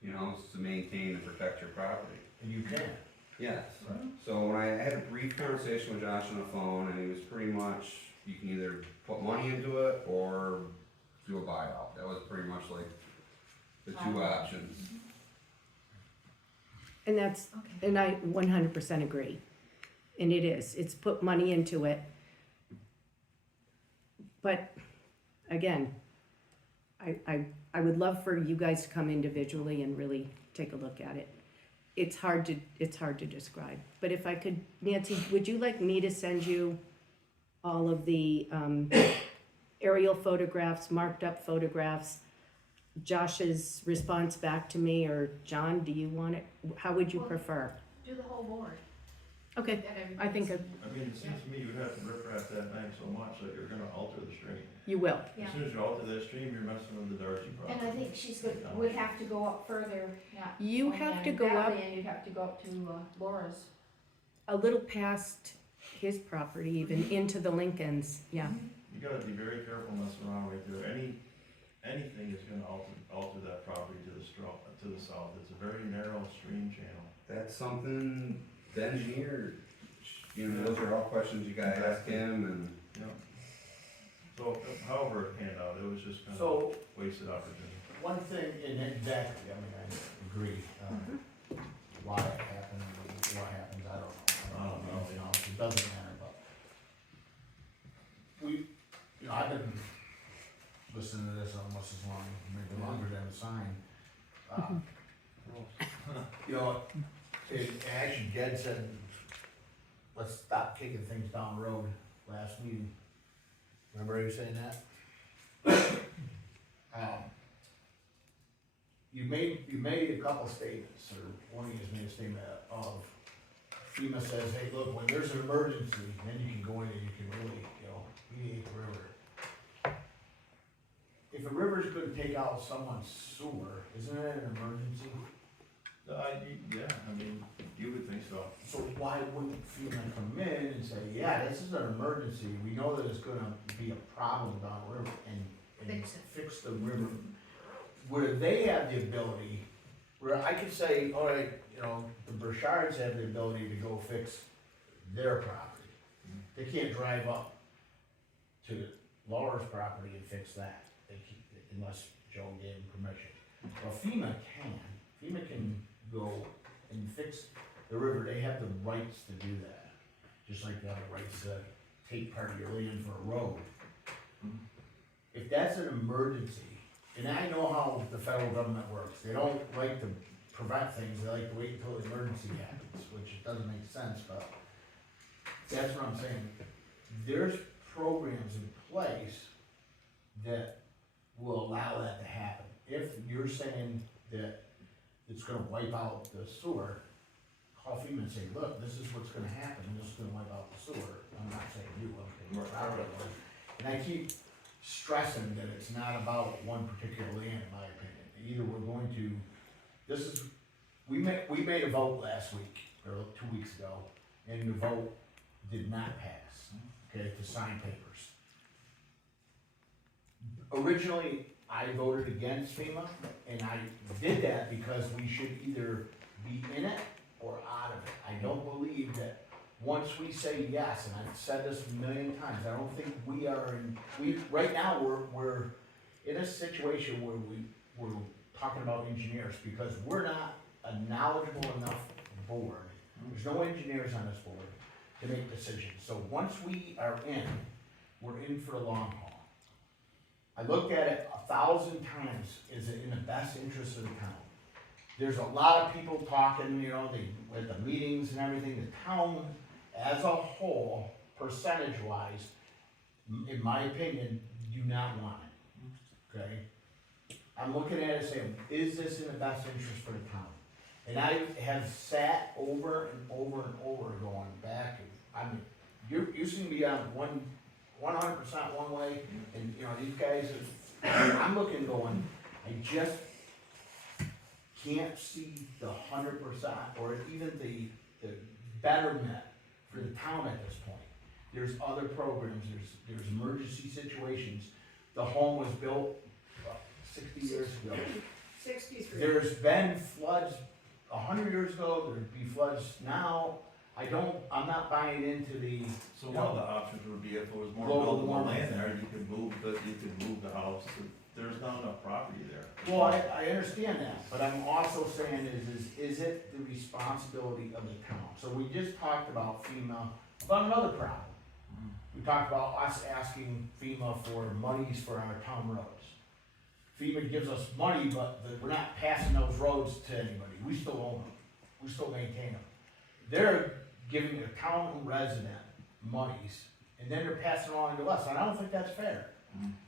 to maintain and protect your property. And you can. Yes. So when I had a brief conversation with Josh on the phone, and he was pretty much, you can either put money into it or do a buyout. That was pretty much like the two options. And that's, okay. and I 100% agree. And it's put money into it. But again, I would love for you guys to come individually and really take a look at it. It's hard to describe. But if I could, Nancy, would you like me to send you all of the aerial photographs, marked up photographs, Josh's response back to me, or John, do you want it? How would you Well, prefer? Do the whole board. Okay, Get I think everybody's- It seems to me you'd have to rip wrap that bank so much that you're gonna alter the stream. you will. Yeah. As soon as you alter that stream, you're messing with the Darcy property. And I think she's would have to go up further, yeah. You have to go up And you'd have to go up to Laura's. a little past his property, even into the Lincolns, yeah. You gotta be very careful messing around right there. Anything is gonna alter that property to the south. It's a very narrow stream channel. That's something the engineer, those are all questions you gotta ask him, and So however it panned out, it was just kind of So, wasted opportunity. one thing, and exactly, I agree, why it happened, what happens, I don't know, it doesn't matter, but I've been listening to this almost as long, maybe longer than the sign. And actually Jed said, let's stop kicking things down the road last meeting. Remember you saying that? You made a couple statements, or one of you has made a statement of, FEMA says, hey, look, when there's an emergency, then you can go in and you can really, mediate the river. If a river's gonna take out someone's sewer, isn't that an emergency? You would think so. So why wouldn't FEMA come in and say, yeah, this is an emergency, we know that it's gonna be a problem down the river, and fix the river. Where they have the ability, where I could say, all right, the Burchards have the ability to go fix their property. They can't drive up to Laura's property and fix that, unless Joe gave them permission. Well, FEMA can go and fix the river, they have the rights to do that. Just like they have the rights to take part of your land for a road. Mhm. If that's an emergency, and I know how the federal government works, they don't like to prevent things, they like to wait until the emergency happens, which doesn't make sense, but that's what I'm saying. There's programs in place that will allow that to happen. If you're saying that it's gonna wipe out the sewer, call FEMA and say, look, this is what's gonna happen, this is gonna wipe out the sewer. I'm not saying you, I'm saying Right. property owners. And I keep stressing that it's not about one particular land, in my opinion. Either we're going to, we made a vote last week, or 2 weeks ago, and the vote did not pass, okay, to sign papers. Originally, I voted against FEMA, and I did that because we should either be in it or out of it. I don't believe that once we say yes, and I've said this a million times, I don't think we are right now, we're in a situation where we're talking about engineers, because we're not a knowledgeable enough board. There's no engineers on this board to make decisions. So once we are in, we're in for the long haul. I looked at it 1,000 times, is it in the best interest of the town? There's a lot of people talking, you know, at the meetings and everything, the town as a whole, percentage-wise, in my opinion, do not want it, okay? I'm looking at it saying, is this in the best interest for the town? And I have sat over and over and over going back, and, I mean, you seem to be on 100% one way, and, you know, these guys, I'm looking going, I just can't see the 100%, or even the betterment for the town at this point. There's other programs, there's emergency situations. The home was built, 60 years ago. 63. There's been floods 100 years ago, there'd be floods now. I'm not buying into the, So one of the options would be if there was more Global buildable warming. land there, you could move the house, there's not enough property there. well, I understand that, but I'm also saying is it the responsibility of the town? So we just talked about FEMA, about another problem. We talked about us asking FEMA for monies for our town roads. FEMA gives us money, but we're not passing those roads to anybody, we still own them, we still maintain them. They're giving a town resident monies, and then they're passing along to us, and I don't think that's fair.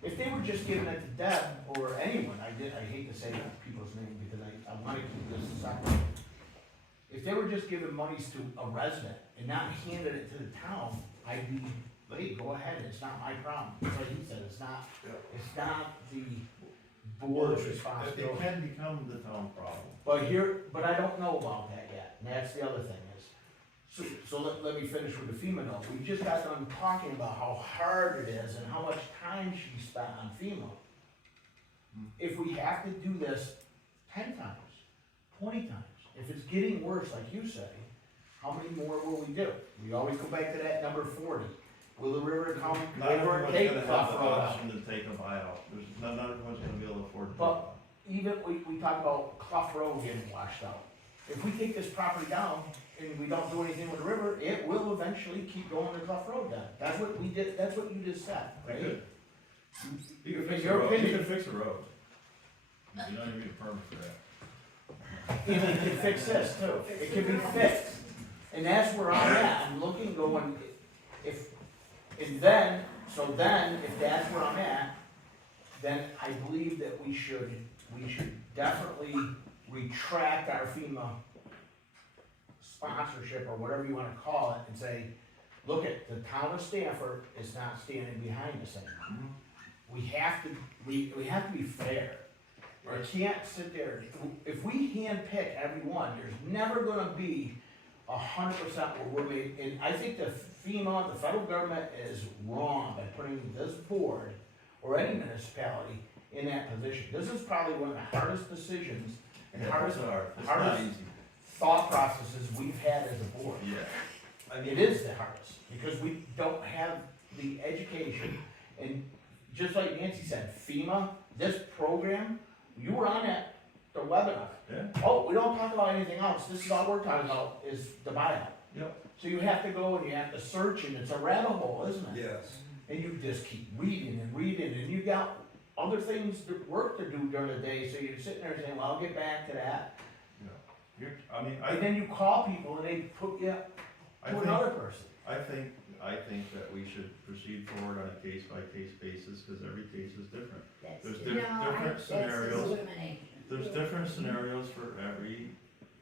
If they were just giving it to Deb or anyone, I hate to say people's name because I wanna keep this separate. If they were just giving monies to a resident and not handing it to the town, I'd be, hey, go ahead, it's not my problem. It's like he said, it's not the board's It responsibility. can become the town problem. But I don't know about that yet, and that's the other thing is, so let me finish with the FEMA note. We just got done talking about how hard it is and how much time she spent on FEMA. If we have to do this 10 times, 20 times, if it's getting worse, like you say, how many more will we do? We always go back to that number 40. Will the river come Not over and everyone's take gonna have Clough the Road out? option to take a buyout, not everyone's gonna be able to afford to. But even, we talk about Clough Road getting washed out. If we take this property down and we don't do anything with the river, it will eventually keep going to Clough Road down. That's what we did, that's what you just said, They right? could. You can In fix a your road, you opinion- can fix a road. You don't even need a permit for that. And it can fix this too, it can be fixed. And that's where I'm at, I'm looking, going, if that's where I'm at, then I believe that we should definitely retract our FEMA sponsorship, or whatever you wanna call it, and say, look at, the town of Stanford is not standing behind us anymore. We have to be fair. I can't sit there, if we handpick everyone, there's never gonna be 100% where we're made, and I think the FEMA, the federal government, is wrong by putting this board, or any municipality, in that position. This is probably one of the hardest decisions, and hardest It's not easy. thought processes we've had as a board. Yeah. I mean, It is the hardest, because we don't have the education, and just like Nancy said, FEMA, this program, you were on the webinar. Yeah. Oh, we don't talk about anything else, this is all we're talking about, is the buyout. Yep. So you have to go and you have to search, and it's a rabbit hole, isn't it? Yes. and you just keep reading and reading, and you got other things, work to do during the day, so you're sitting there saying, well, I'll get back to that. I mean, And then you call people and they put you I to think, another person. I think that we should proceed forward on a case-by-case basis, cause every case is different. There's different scenarios, there's different scenarios for every,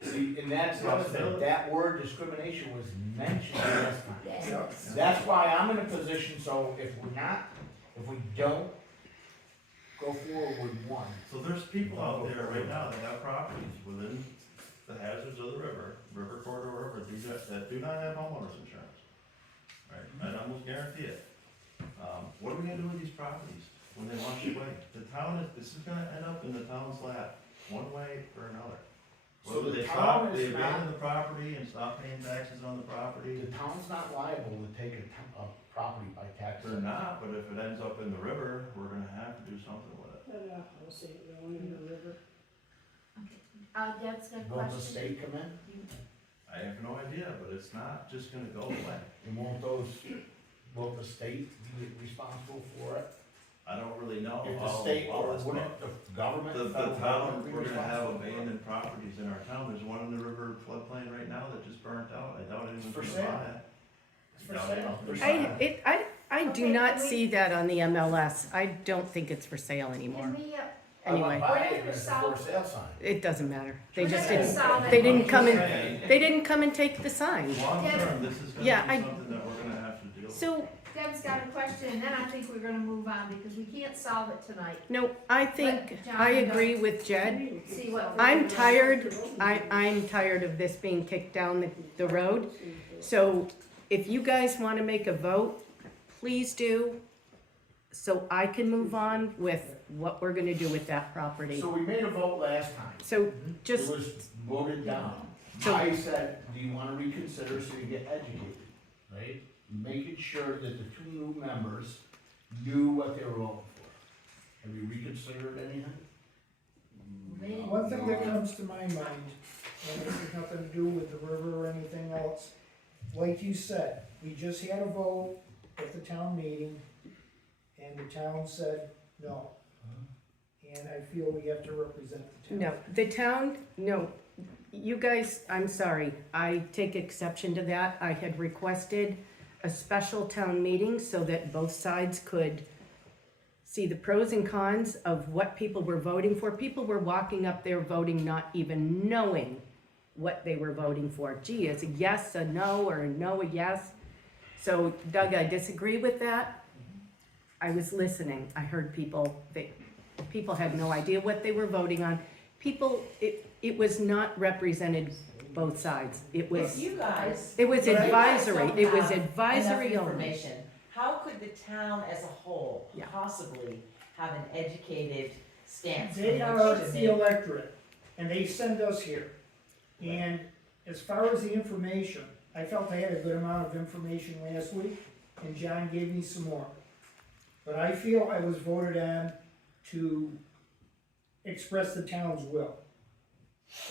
See, and that's the other thing, that word discrimination was mentioned last time. Yes. That's why I'm in a position, so if we don't go forward with one. so there's people out there right now that have properties within the hazards of the river corridor, river, that do not have homeowners insurance. Right, I'd almost guarantee it. What are we gonna do with these properties when they wash away? This is gonna end up in the town's lap, one way or another. So Whether the they town stop, they is abandon not, the property and stop paying taxes on the property. the town's not liable to take a property by tax. They're not, but if it ends up in the river, we're gonna have to do something with it. I'll see it going in the river. Deb's got a Won't the question. state come in? I have no idea, but it's not just gonna go away. And won't the state be responsible for it? I don't really know If the all state, the or laws, wouldn't but the government, the federal town, government be we're gonna have responsible for it? abandoned properties in our town. There's one in the river floodplain right now that just burnt out. I doubt anyone's For gonna sale. buy it. It's for Doubt sale. anyone's There's gonna buy it. I do Okay, not can we- see that on the MLS. I don't think it's for sale anymore. Can we, Anyway, I wouldn't buy We're it gonna if it's a solve- for sale sign. it doesn't matter. They We're just not gonna didn't, solve it. they didn't come I'm and, just saying, they didn't come and take the sign. long Deb- term, this is Yeah, gonna be I- something that we're gonna have to deal with. So, Deb's got a question, and then I think we're gonna move on, because we can't solve it tonight. no, I think, Let John I go. agree with Jed. See what. we're I'm doing. tired, I'm tired of this being kicked down the road. So if you guys wanna make a vote, please do, so I can move on with what we're gonna do with that property. So we made a vote last time. So It just, was voted down. So- I said, do you wanna reconsider so you get educated, right? Making sure that the two new members knew what they were voting for. Have you reconsidered anything? One thing that comes to my mind, and this has nothing to do with the river or anything else, like you said, we just had a vote at the town meeting, and the town said no. And I feel we have to represent the town. no, the town, no, you guys, I'm sorry, I take exception to that. I had requested a special town meeting so that both sides could see the pros and cons of what people were voting for. People were walking up there voting not even knowing what they were voting for. Gee, is a yes a no, or a no a yes? So Doug, I disagree with that. I was listening, I heard people had no idea what they were voting on. People, it was not represented both sides. It was, If you guys. it was if you guys advisory, don't it was have advisory enough only. information, how could the town as a whole Yeah. possibly have an educated stance? from They which are to the make- electorate, and they send us here. And as far as the information, I felt I had a good amount of information last week, and John gave me some more. But I feel I was voted on to express the town's will.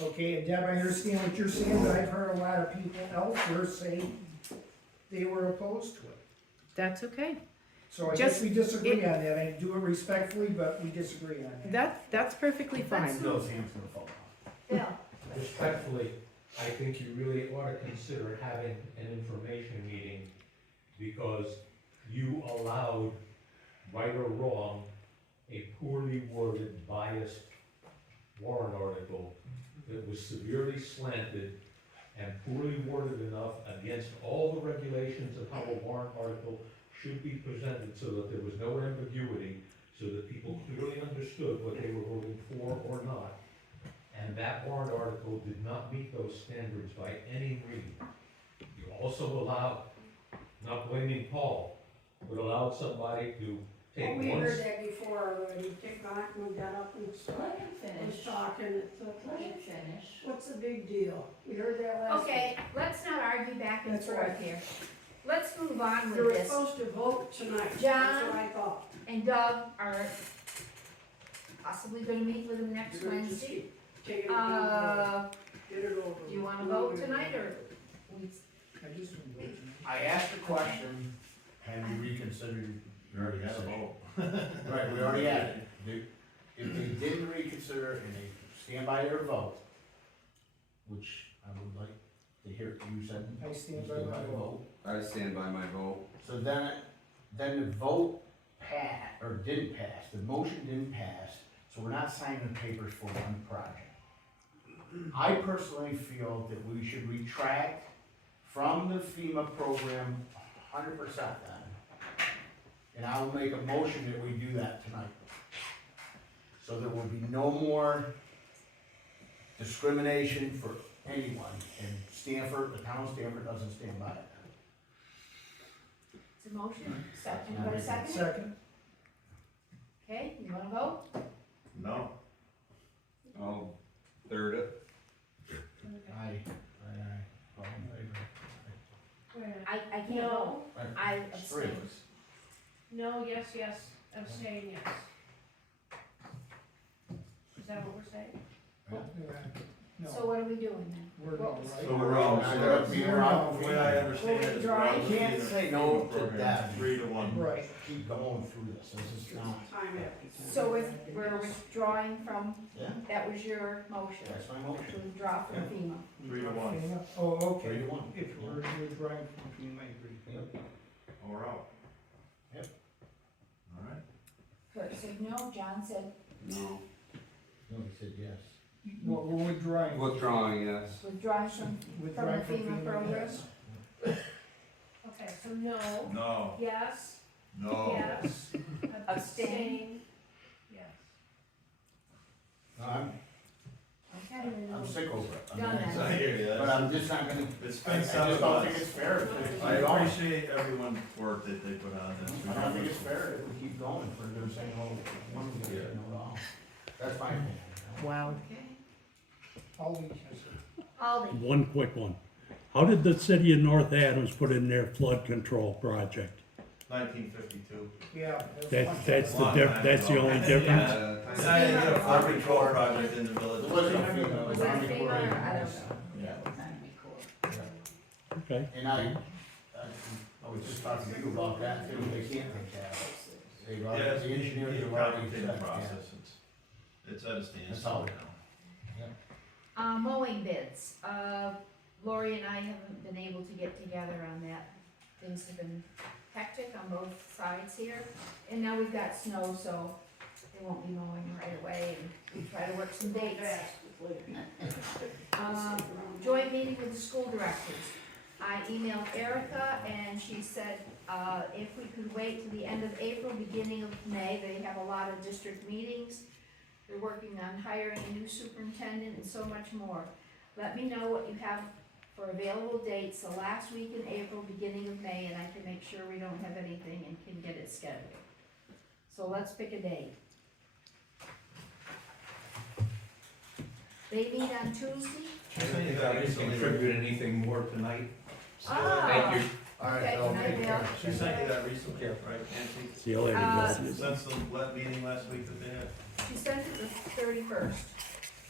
Okay, and Deb, I understand what you're saying, but I've heard a lot of people elsewhere say they were opposed to it. That's okay. So I Just- guess we disagree on that. I do it respectfully, but we disagree on that. That's perfectly fine. Bill's hands gonna fall off. Bill, Respectfully, I think you really ought to consider having an information meeting because you allowed, right or wrong, a poorly worded, biased warrant article that was severely slanted and poorly worded enough against all the regulations of how a warrant article should be presented so that there was no ambiguity, so that people clearly understood what they were voting for or not. And that warrant article did not meet those standards by any means. You also allowed, not blaming Paul, but allowed somebody to take We one. heard that before already, Dick Martin got up and Let started, him was finish, talking, it's let him like, finish. what's the big deal? We heard that last week. okay, let's not argue back and That's forth right. here. Let's move on You with were this. supposed to vote tonight, that's John? what I thought. And Doug are possibly gonna meet with him next You're gonna just Wednesday. Take it over, get it over. Do you wanna vote tonight, or? I just want to vote tonight. I asked the question, have you reconsidered We already had a vote. Right, we already had it. If they didn't reconsider and they stand by their vote, which I would like to hear, you said. I stand you by my vote. I stand by my vote. So then the vote passed, or didn't pass, the motion didn't pass, so we're not signing the papers for one project. I personally feel that we should retract from the FEMA program 100% then. And I will make a motion that we do that tonight. So there will be no more discrimination for anyone, and Stanford, the town of Stanford doesn't stand by it. It's a motion, second, you want a second? Second, Okay, you wanna vote? No, I'll third it. Aye. All in favor? I can't No. vote, Right. I It's three of abstain. us. No, yes, yes, abstain, yes. Is that what we're saying? no, So what are we doing then? we're no, right? so we're all, Not gonna be around. the way I understand it is we're all Well, we looking can't at say the no FEMA to program, that. 3-1. Right. Keep going through this is not, So we're withdrawing from, yeah, that was your motion, that's my to motion. withdraw from FEMA. 3-1. Oh, okay. 3-1. If we're drawing from FEMA, I agree. Yep. We're out. Yep. All right. Kurt said no, John said No. No, he said yes. Well, we're withdrawing. Withdrawing, yes. withdrawing from Withdrawing from the FEMA program? yes. Okay, so no, No, yes, no. yes, abstain, yes. No, Okay. I'm sick over it. I'm Done not- then. I hear you. But I'm just not gonna, It's I been just 7 don't think months. it's fair if we keep I going. appreciate everyone's work that they put on this. I don't think it's fair if we keep going, if we're gonna say no, one of them say no to all. That's my opinion. Wow. Okay. Always, yes, Aldi, One quick one. How did the city of North Adams put in their flood control project? 1952. yeah. That's the only difference? I did a flood control project in the village. It wasn't FEMA, it was Was that Army FEMA Corps or of I don't Engineers. know? Yeah. Okay. And I was just talking to you about that too, they can't take that. They, Yeah, the it's engineers a have already complicated said, yeah. process. It's at a That's standstill all. now. mowing bids, Lori and I haven't been able to get together on that. Things have been hectic on both sides here, and now we've got snow, so they won't be mowing right away, and we try to work some dates. Joint meeting with the school directors. I emailed Erica, and she said, if we could wait till the end of April, beginning of May, they have a lot of district meetings. They're working on hiring a new superintendent and so much more. Let me know what you have for available dates, the last week in April, beginning of May, and I can make sure we don't have anything and can get it scheduled. So let's pick a date. They meet on Tuesday? I sent you that recently. Contribute anything more tonight? Ah, All right, Okay, Bill, can I take be care. out? She sent you that recently, right, Nancy? See you later, Bill. Since the meeting last week that they had, She sent it the 31st.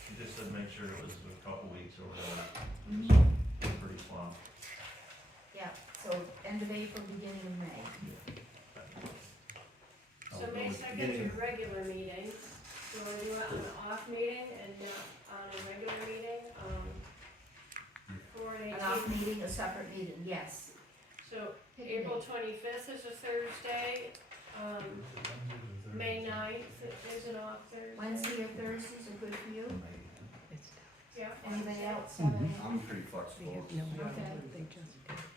she just said make sure it was a couple weeks or whatever. Mm-hmm. Pretty swamped. Yeah, so end of April, beginning of May. So May second is your regular meeting, so we'll do it on an off meeting and not on a regular meeting, for an An off 18th. meeting, a separate meeting, yes. So Pick a April date. 25th is a Thursday, May 9th is an off Thursday. Wednesday or Thursdays are good for you? Yeah. Anybody else have any? I'm pretty flexible. Okay.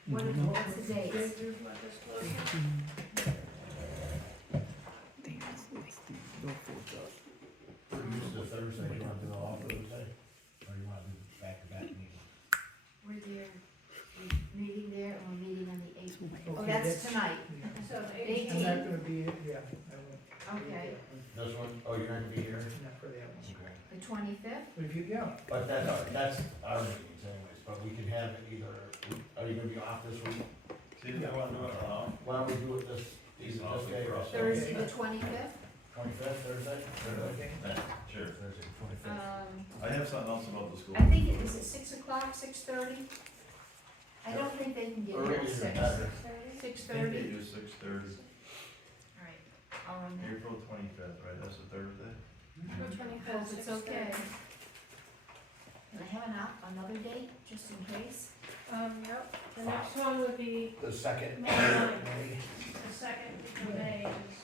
What's the date? Here's what this looks like. We're used to Thursday, you wanna do it all Thursday? Or you wanna do back-to-back meetings? We're there, we're meeting there, and we're meeting on the 8th. Oh, Okay, that's tonight. So the Date. 18th. I'm not gonna be, yeah, I won't. Okay. This one, oh, you're not gonna be here? Not for that one. Okay. The 25th? But if you, yeah, But that's our meetings anyways, but we can have it either, are you gonna be off this week? See if they wanna do it now. Why don't we do it this, either this day or Thursday, the 25th? 25th, Thursday? okay. Sure. Thursday, 25th. I have something else about the school. I think it is at 6 o'clock, 6:30? I don't think they can get here Earlier at the 6. better. I think they 6:30? do 6:30. All April 25th, right, that's a Thursday? April Hope 25th, it's okay. Can I have another date, just in case? Yep, the next one would be The second. May 9th. The second week of May is,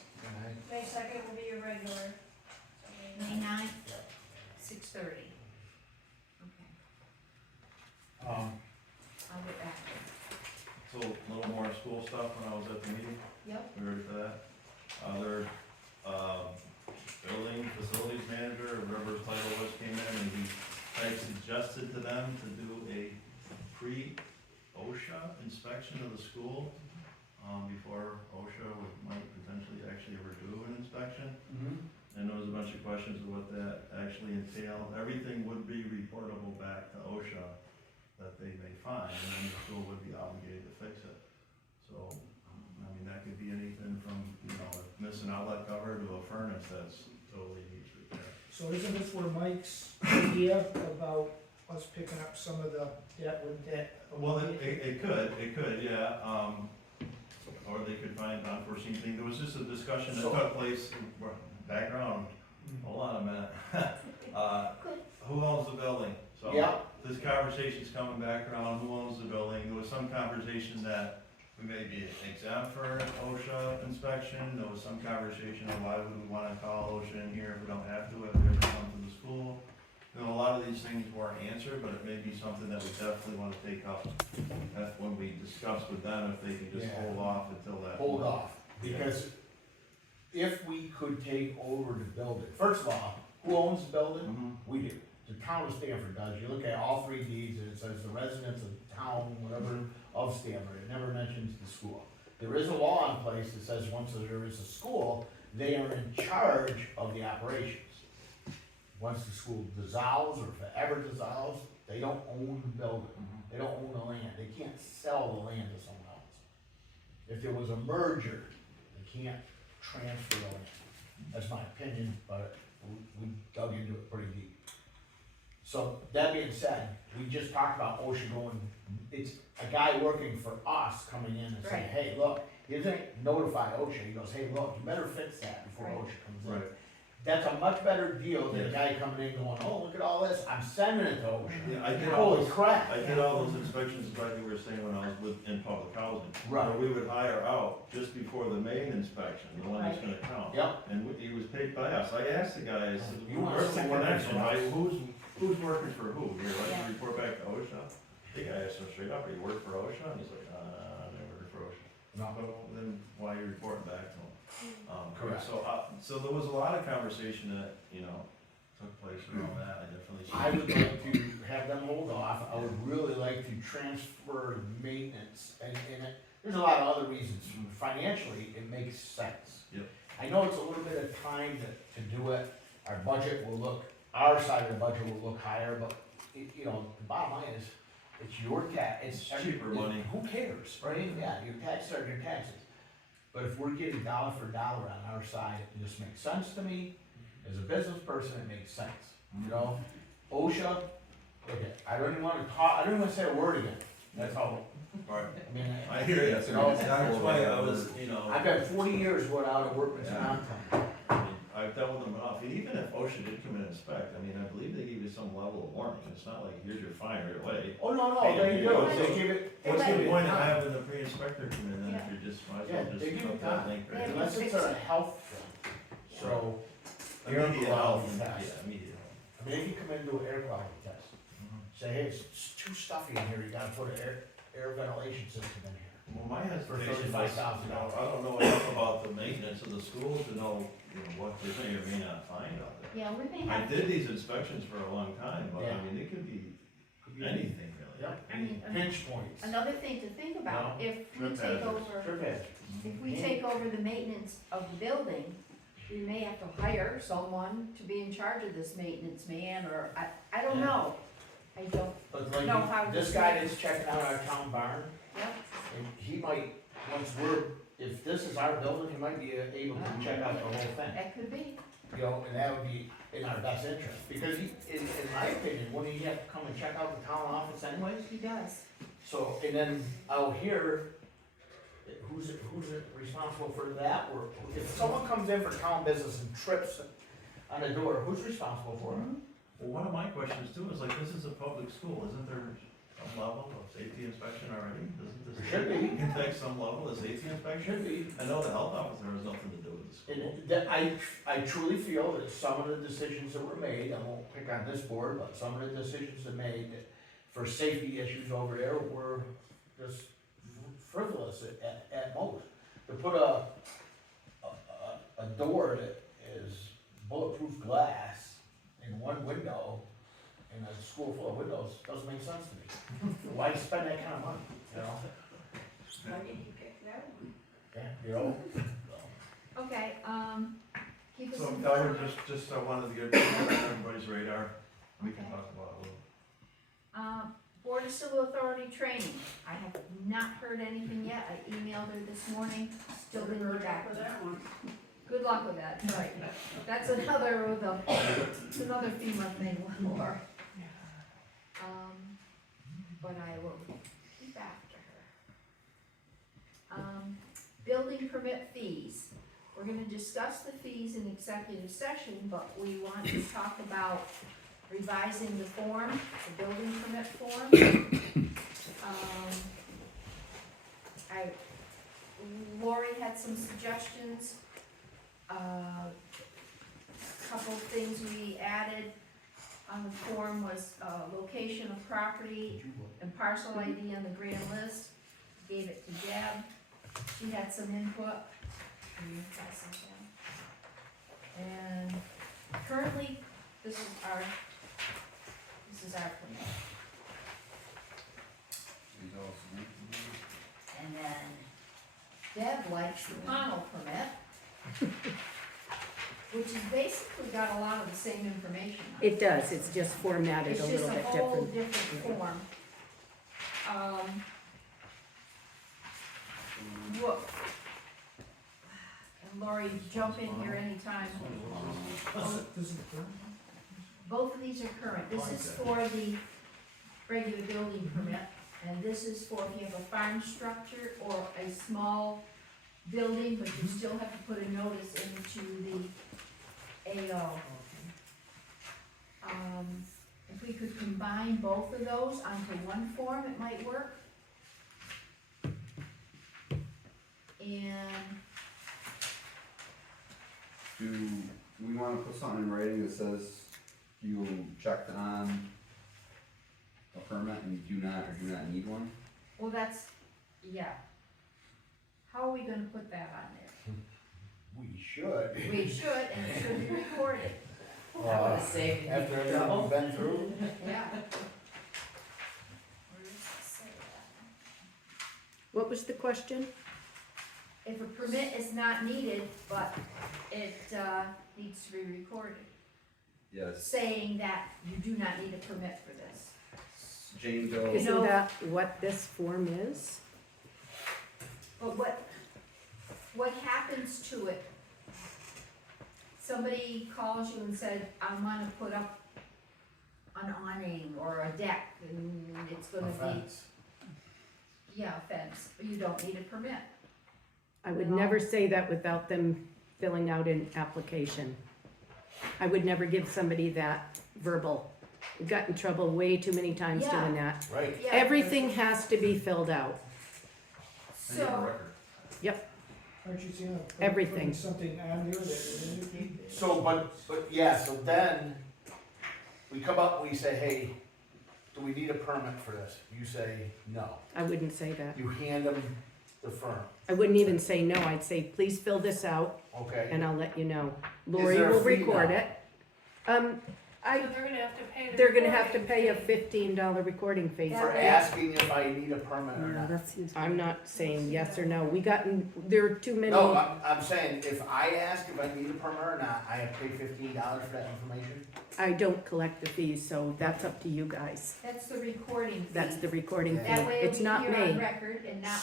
May 2nd will be your regular. May 9th, 6:30. Okay, Um, I'll get back. So a little more school stuff when I was at the meeting, Yep. we ready for that? Their, building facilities manager, or whatever his title was, came in and I suggested to them to do a pre-OSHA inspection of the school, before OSHA might potentially actually ever do an inspection. And there was a bunch of questions of what that actually entailed. Everything would be reportable back to OSHA that they may find, and then the school would be obligated to fix it. So, I mean, that could be anything from, missing outlet cover to a furnace that's totally needs repair. So isn't this where Mike's idea about us picking up some of the debt with that? Well, it could, yeah, or they could find unforeseen thing. There was just a discussion that took place, background, hold on a minute. Who owns the building? So, this conversation's coming back around, who owns the building? There was some conversation that we may be exempt for OSHA inspection. There was some conversation on why would we wanna call OSHA in here if we don't have to, if we ever come to the school. A lot of these things weren't answered, but it may be something that we definitely wanna take up. That's when we discuss with them, if they can just Yeah. hold off until that. Hold off, because if we could take over the building, first of all, who owns the building? Mhm. We do. The town of Stamford does. You look at all three deeds, and it says the residents of town, whatever, of Stamford. It never mentions the school. There is a law in place that says once there is a school, they are in charge of the operations. Once the school dissolves, or if it ever dissolves, they don't own the building. They don't own the land. They can't sell the land to someone else. If there was a merger, they can't transfer the land. That's my opinion, but we dug into it pretty deep. So, that being said, we just talked about OSHA going, it's a guy working for us coming in and saying, Right. hey, look, he doesn't notify OSHA, he goes, hey, look, you better fix that before Right. OSHA comes in. Right. That's a much better deal than a guy coming in going, oh, look at all this, I'm sending it to OSHA. Yeah, I did all Holy those, crap. I did all those inspections, like you were saying, when I was in public housing. Right. Where we would hire out just before the main inspection, the one that's gonna count. Yep. And he was paid by us. I asked the guy, I said, You want where's the someone connection, for us? right? Who's working for who? You're like, Yeah. report back to OSHA? I think I asked him straight up, are you working for OSHA? And he's like, they work for OSHA. No. Well, then why are you reporting back to him? Correct. So there was a lot of conversation that, took place around that. I definitely. I would like to have them hold off, I would really like to transfer maintenance, and there's a lot of other reasons, financially, it makes sense. Yep. I know it's a little bit of time to do it, our budget will look, our side of the budget will look higher, but, the bottom line is, it's your It's cheaper money. Who cares, right? Yeah, your taxes are your taxes. But if we're getting dollar for dollar on our side, it just makes sense to me. As a business person, it makes sense, OSHA, okay, I don't even wanna talk, I don't even wanna say a word again, that's all. Right. I mean, I hear you. That's why I was, I've got 40 years without a workman's comp claim. I've dealt with them enough, and even if OSHA did come in and inspect, I believe they give you some level of warning, it's not like, here's your fine right away. Oh, no, they do, they give it. What's the they give it point of time. having the pre-inspector come in, then, if you're just, might as well Yeah, just they give put it that time. link right in. Unless it's a health thing, so, air Immediate health, quality test. yeah, immediate health. I mean, if you come in and do an air quality test, say, hey, it's too stuffy in here, you gotta put an air ventilation system in here. Well, my For hesitation is, $35,000. I don't know enough about the maintenance of the school to know, what they may or may not find out there. Yeah, we may I have, did these inspections for a long time, but Yeah. it could be anything really. Yep, I mean, pinch points. another thing to think about, if we Trip take hazards. over, Sure can. if we take over the maintenance of the building, we may have to hire someone to be in charge of this maintenance man, or, I don't Yeah. know. I don't, But know how like, this to- guy that's checking out our town barn, yep, and he might, if this is our building, he might be able to check out the whole thing. that could be, And that would be in our best interest, because he, in my opinion, wouldn't he have to come and check out the town office anyways? he does. So, and then out here, who's responsible for that, or if someone comes in for town business and trips on the door, who's responsible for it? Well, one of my questions too is like, this is a public school, isn't there some level of safety inspection already? Doesn't this? Should be. Contact some level of safety inspection? Should be. I know the health officer has nothing to do with the school. I truly feel that some of the decisions that were made, I won't pick on this board, but some of the decisions that made for safety issues over there were just frivolous at most. To put a door that is bulletproof glass in one window in a school full of windows doesn't make sense to me. Why spend that kind of money, you know? Why did you pick that one? Yeah, you know? Okay, keep us So, informed. just, I wanted to get on everybody's radar, we can Okay. talk about it a little. Board of Civil Authority training, I have not heard anything yet, I emailed her this morning, still didn't hear back. For that one. Good luck with that, right, that's another, it's another FEMA thing, Laura. But I will keep after her. Building permit fees, we're gonna discuss the fees in executive session, but we want to talk about revising the form, the building permit form. Lori had some suggestions. Couple of things we added on the form was, location of property and parcel ID on the grand list. Gave it to Deb, she had some input. Can you pass that down? And currently, this is our permit. And then Deb likes the panel permit, which has basically got a lot of the same information on it. It does, it's just formatted It's a just little a bit whole different. different form. Look. And Lori, jump in here anytime. This is current? Both of these are current. This is for the regular building permit, and this is for if you have a farm structure or a small building, but you still have to put a notice into the AO. If we could combine both of those onto one form, it might work. And Do we wanna put something in writing that says you checked on a permit and you do not or do not need one? well, that's, yeah. How are we gonna put that on there? We should. We should, and it should be recorded. That would've saved you After trouble. everything we've been through. Yeah. Where does it say that? What was the question? If a permit is not needed, but it, needs to be recorded, Yes, saying that you do not need a permit for this. Jane Doe. know- Isn't that what this form is? But what happens to it? Somebody calls you and said, I wanna put up an awning or a deck, and it's gonna be, yeah, a fence, you don't need a permit. I would No. never say that without them filling out an application. I would never give somebody that verbal. We got in trouble way too many times Yeah. doing that. Right. Yeah, Everything has to be filled out. And you have a So, record. Aren't you seeing Everything. putting something on there that? So, but, yeah, so then, we come up and we say, hey, do we need a permit for this? You say, no. I wouldn't say that. You hand them the firm, I wouldn't even say no. I'd say, please fill this out okay? and I'll let you know. Lori there a will fee record now? it. So they're gonna have to pay the. They're gonna have to recording pay a fee. $15 recording fee. For asking if I need a permit or Yeah, not. that seems. I'm not saying yes or no. We there are too many. No, I'm saying, if I ask if I need a permit or not, I have to pay $15 for that information? I don't collect the fees, so that's up to you guys. that's the recording fee. That's the recording fee. That way It's it'll not be here on me. record and not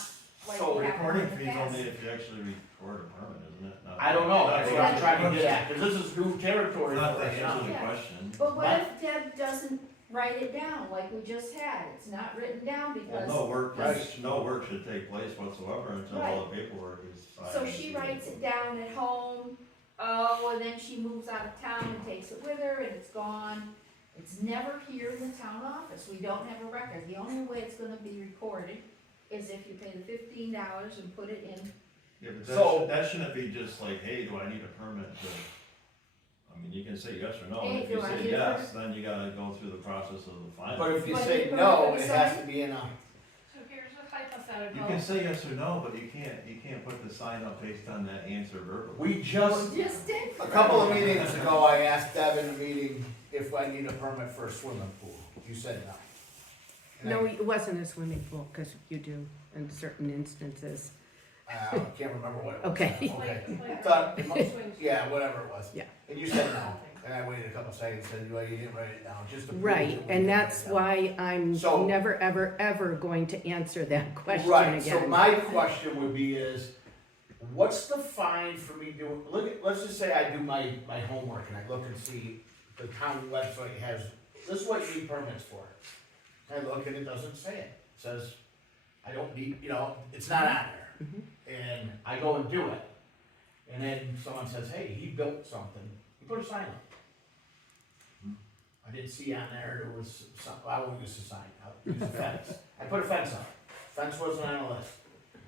like So we have Recording in the fees past. only if you actually record a permit, isn't it? Not- I don't know, that's what I'm not- trying to get at, cause this is new territory Not for to us now. answer the Yeah. question. But what if Deb doesn't write it down like we just had. It's not written down Well, because. no work should take place whatsoever until all the paperwork is signed. So she writes it down at home, and then she moves out of town and takes it with her, and it's gone. It's never here in the town office, we don't have a record. The only way it's gonna be recorded is if you pay the $15 and put it in. Yeah, but So- that shouldn't be just like, hey, do I need a permit to, I mean, you can say yes or no, and Hey, if you do I say need a yes, then you gotta go through the process of the final. But if you Do I say need to no, put it it has inside? to be in a, So here's a You hypothetical. can say yes or no, but you can't put the sign up based on that answer verbally. we just, Just did. a couple of meetings ago, I asked Deb in a meeting if I need a permit for a swimming pool. You said no. And No, it wasn't a swimming pool, cause you do in certain instances. I can't remember what it was. Okay. Okay. Thought, Thought- Yeah, whatever it was. Yeah. And you said no, and I waited a couple seconds, and said, well, you didn't write it down, just to prove Right, that we and didn't write that's it down. why I'm So- never, ever, ever going to answer that question Right, so again. my question would be is, what's the fine for me doing, let's just say I do my homework and I look and see the town website has, this is what you need permits for. I look and it doesn't say it, it says, I don't need, it's not on there. Mhm. And I go and do it, and then someone says, hey, he built something, he put a sign up. I didn't see on there was some, I won't use a sign, I'll use a fence. I put a fence up, fence wasn't on the list,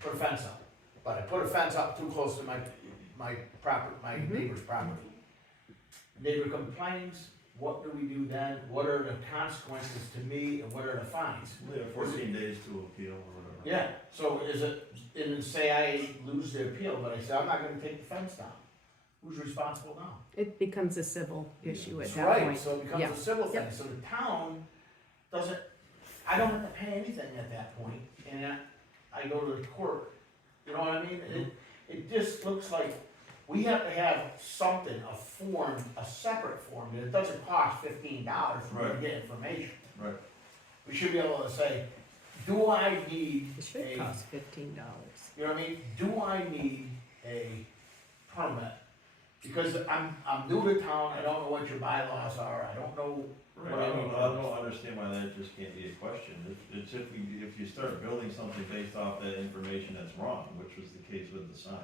put a fence up. But I put a fence up too close to my property, my Mhm. neighbor's property. Neighbor complains, what do we do then? What are the consequences to me and what are the fines? We have 14 days to appeal or whatever. Yeah, so is it, and say I lose the appeal, but I say, I'm not gonna take the fence down. Who's responsible now? It becomes a civil issue at That's that right, point. so it becomes Yeah. a civil thing, Yep. so the town doesn't, I don't have to pay anything at that point, and I go to the court, you know what I mean? It just looks like we have to have something, a form, a separate form, and it doesn't cost $15 for me to Right. get information. Right. We should be able to say, do I need It should a, cost $15. you know what I mean? Do I need a permit? Because I'm new to town, I don't know what your bylaws are, I don't know. Right, What I mean, I don't understand why that just can't be a question. It's if you start building something based off that information that's wrong, which was the case with the sign.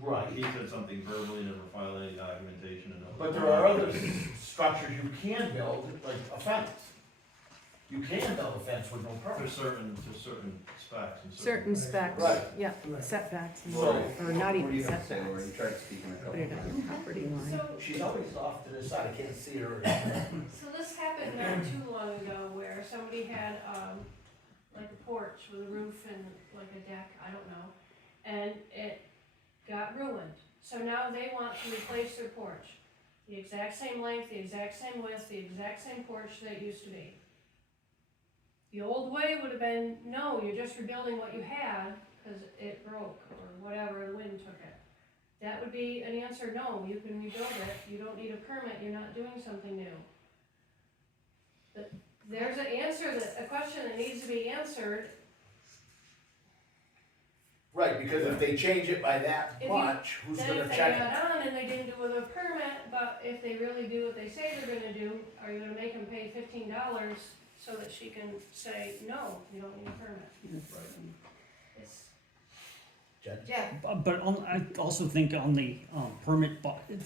Right. He said something verbally, never filed any documentation and. But there are other structures you can build, like a fence. You can build a fence with no To permit. certain specs and Certain specs, Right. yeah, setbacks, and So- or not What do even you have to say, Laura? setbacks. You tried speaking a couple Put it on times. your property line. So, She's always off to the side, I can't see her. so this happened not too long ago where somebody had, like a porch with a roof and like a deck, I don't know, and it got ruined. So now they want to replace their porch. The exact same length, the exact same width, the exact same porch that it used to be. The old way would have been, no, you're just rebuilding what you had, cause it broke or whatever, the wind took it. That would be an answer, no, you can rebuild it, you don't need a permit, you're not doing something new. But there's an answer, a question that needs to be answered. Right, because if they change it by that If you- much, who's Then gonna if they check it? got on and they didn't do it with a permit, but if they really do what they say they're gonna do, are you gonna make them pay $15 so that she can say, no, you don't need a permit? It's, Jeff, But I also think on the permit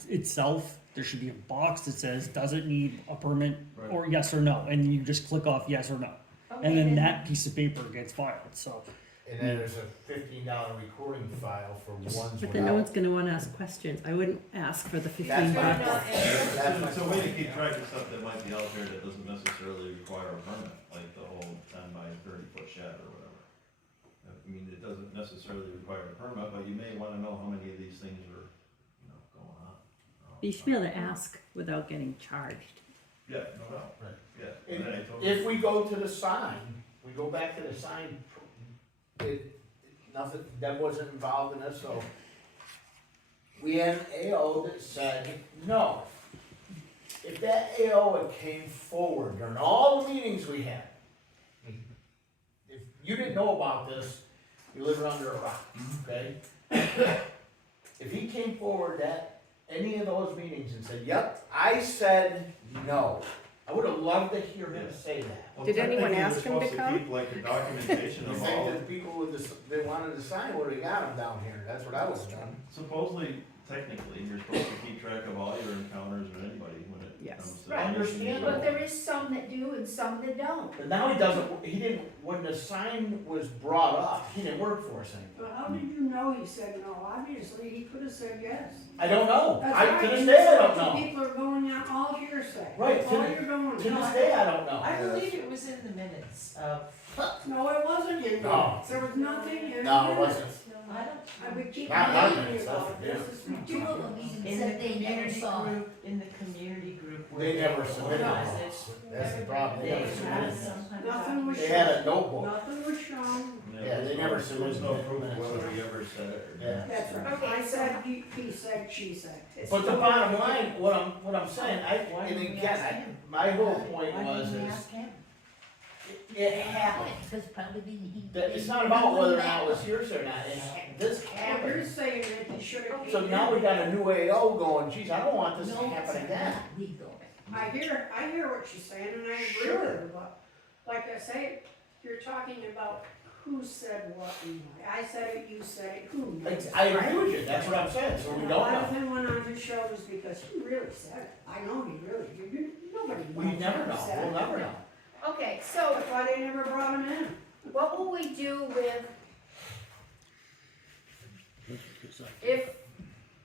itself, there should be a box that says, does it need a permit, Right. or yes or no, and you just click off yes or no. okay, And then that piece of paper gets filed, so. And then there's a $15 recording file for ones But then no without. one's gonna wanna ask questions. I wouldn't ask for the That's 15 my bucks. not- point. That's my It's a way to point. keep track of stuff that might be out there that doesn't necessarily require a permit, like the whole 10 by 30 foot shed or whatever. I mean, it doesn't necessarily require a permit, but you may wanna know how many of these things are, going on. You should be able to ask without getting charged. Yeah, no doubt, Right. yeah. And And I totally- if we go to the sign, we go back to the sign, nothing, Deb wasn't involved in this, so. We had an AO that said, no. If that AO had came forward during all the meetings we had, if you didn't know about this, you're living under a rock, okay? If he came forward at any of those meetings and said, yep, I said no, I would have loved to hear him say that. Well, Did anyone technically, ask they're him to supposed come? keep like a documentation You of think all, that people with this, they wanted to sign, would have got him down here, that's what I would have done. supposedly, technically, you're supposed to keep track of all your encounters with anybody when it Yes. comes to. Right. Understand. But there is some that do and some that don't. But now he doesn't, he didn't, when the sign was brought up, he didn't work for us anymore. But how did you know he said no? Obviously, he could have said yes. I don't know, That's I, right, to this and day, I that's don't what you know. people are going on all hearsay. Right, That's to all the- you're going To on. this day, I don't know. I believe it was in the minutes of, No, it wasn't in there. No. There was nothing in the No, it minutes. wasn't. I don't. I would keep Not our reading minutes, about that's this. for It's Two ridiculous. of them even In the said they never community saw it. group, in the community group where They they never were submitted organized, it. it's- That's the problem, they they never had submitted it. some kind of Nothing was They document. had a notebook. Nothing was shown. Yeah, they never There was submitted no it. proof whether he ever said it or Yeah. not. That's right. Okay, I so- said, he said, she said. But the bottom line, what I'm saying, Why and didn't we again, ask him? my whole point Why was didn't we is, ask him? it happened. Because probably he. That it's not about whether or not it was hearsay or not, this Well, you're happened. saying that he should have. So now we got a new AO going, geez, I don't want this to happen again. Legal. I hear what she's saying, and I agree Sure. with her, but, like I say, you're talking about who said what and why. I said it, you said it, who knows? I agree with you, that's what I'm saying, so we And don't a lot of know. them went on his shoulders because he really said it. I know he really, nobody knows. We never who know, said we'll it. never know. Okay, so That's why they never brought him in. what will we do with, if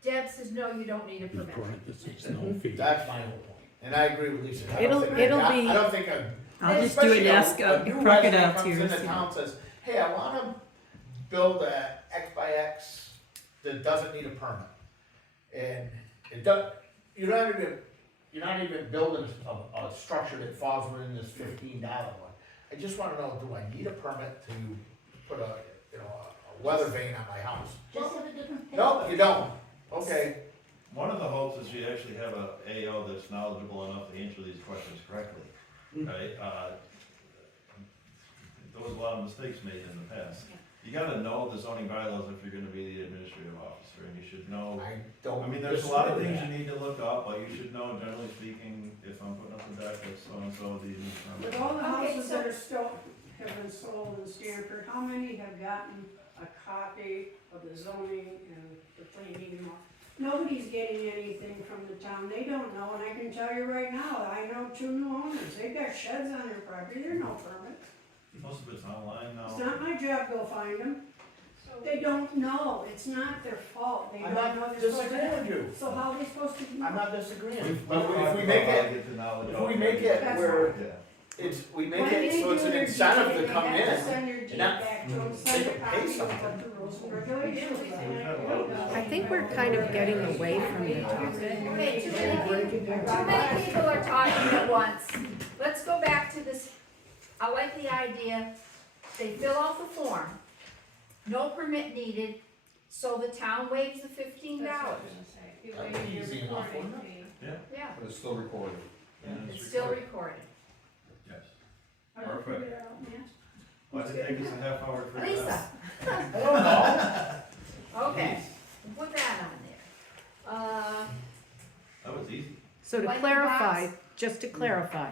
Deb says, no, you don't need a permit? That's my whole point, and I agree with Lisa. I don't It'll- think- it'll I- be- I don't think a. I'll just do it and ask, especially new truck it resident out comes to into you. town, says, hey, I wanna build a X by X that doesn't need a permit. And it does, you're not even building a structure that falls within this $15 one. I just wanna know, do I need a permit to put a, a weather vane on my house? Just have a different. No, you don't, okay. One of the hopes is you actually have a AO that's knowledgeable enough to answer these questions correctly, right? There was a lot of mistakes made in the past. You gotta know the zoning bylaws if you're gonna be the administrative officer, and you should know, I don't. I mean, there's a lot of disagree things with you need to look up, but you should know, generally speaking, if I'm putting up a deck, that's so-and-so, do you need a With permit? all the Okay, houses so- that are still, have been sold in Stanford, how many have gotten a copy of the zoning and the planning and all? Nobody's getting anything from the town, they don't know, and I can tell you right now, I know 2 new owners, they've got sheds on their property, there are no permits. Most of it's online now. It's not my job to go find them, they don't know, it's not their fault, they I'm don't know not they're supposed disagreeing to. with you. So how are they supposed to? I'm not disagreeing, We've but talked if we about make how to it, get the knowledge if out we there. make it That's where Yeah. we make When it they so it's do an their incentive deed, to come They have to in. send your deed and not back to them, make send a them pay copy of something. what the rules and regulations I think we're kind of getting away from the topic. Okay, too many people are talking at once. Let's go back to this, I like the idea, they fill out the form, no permit needed, so the town waives the $15. That's what I was gonna say. If you That'd waive be your easy enough, recording wouldn't fee. Yeah, But it's still recorded. And it's still recorded. Yes. I don't Perfect. figure it out, man. Why did it take us a half hour to figure it Lisa, out? I don't know. okay, put that on there. That was easy. So to Like the clarify, box. just to clarify,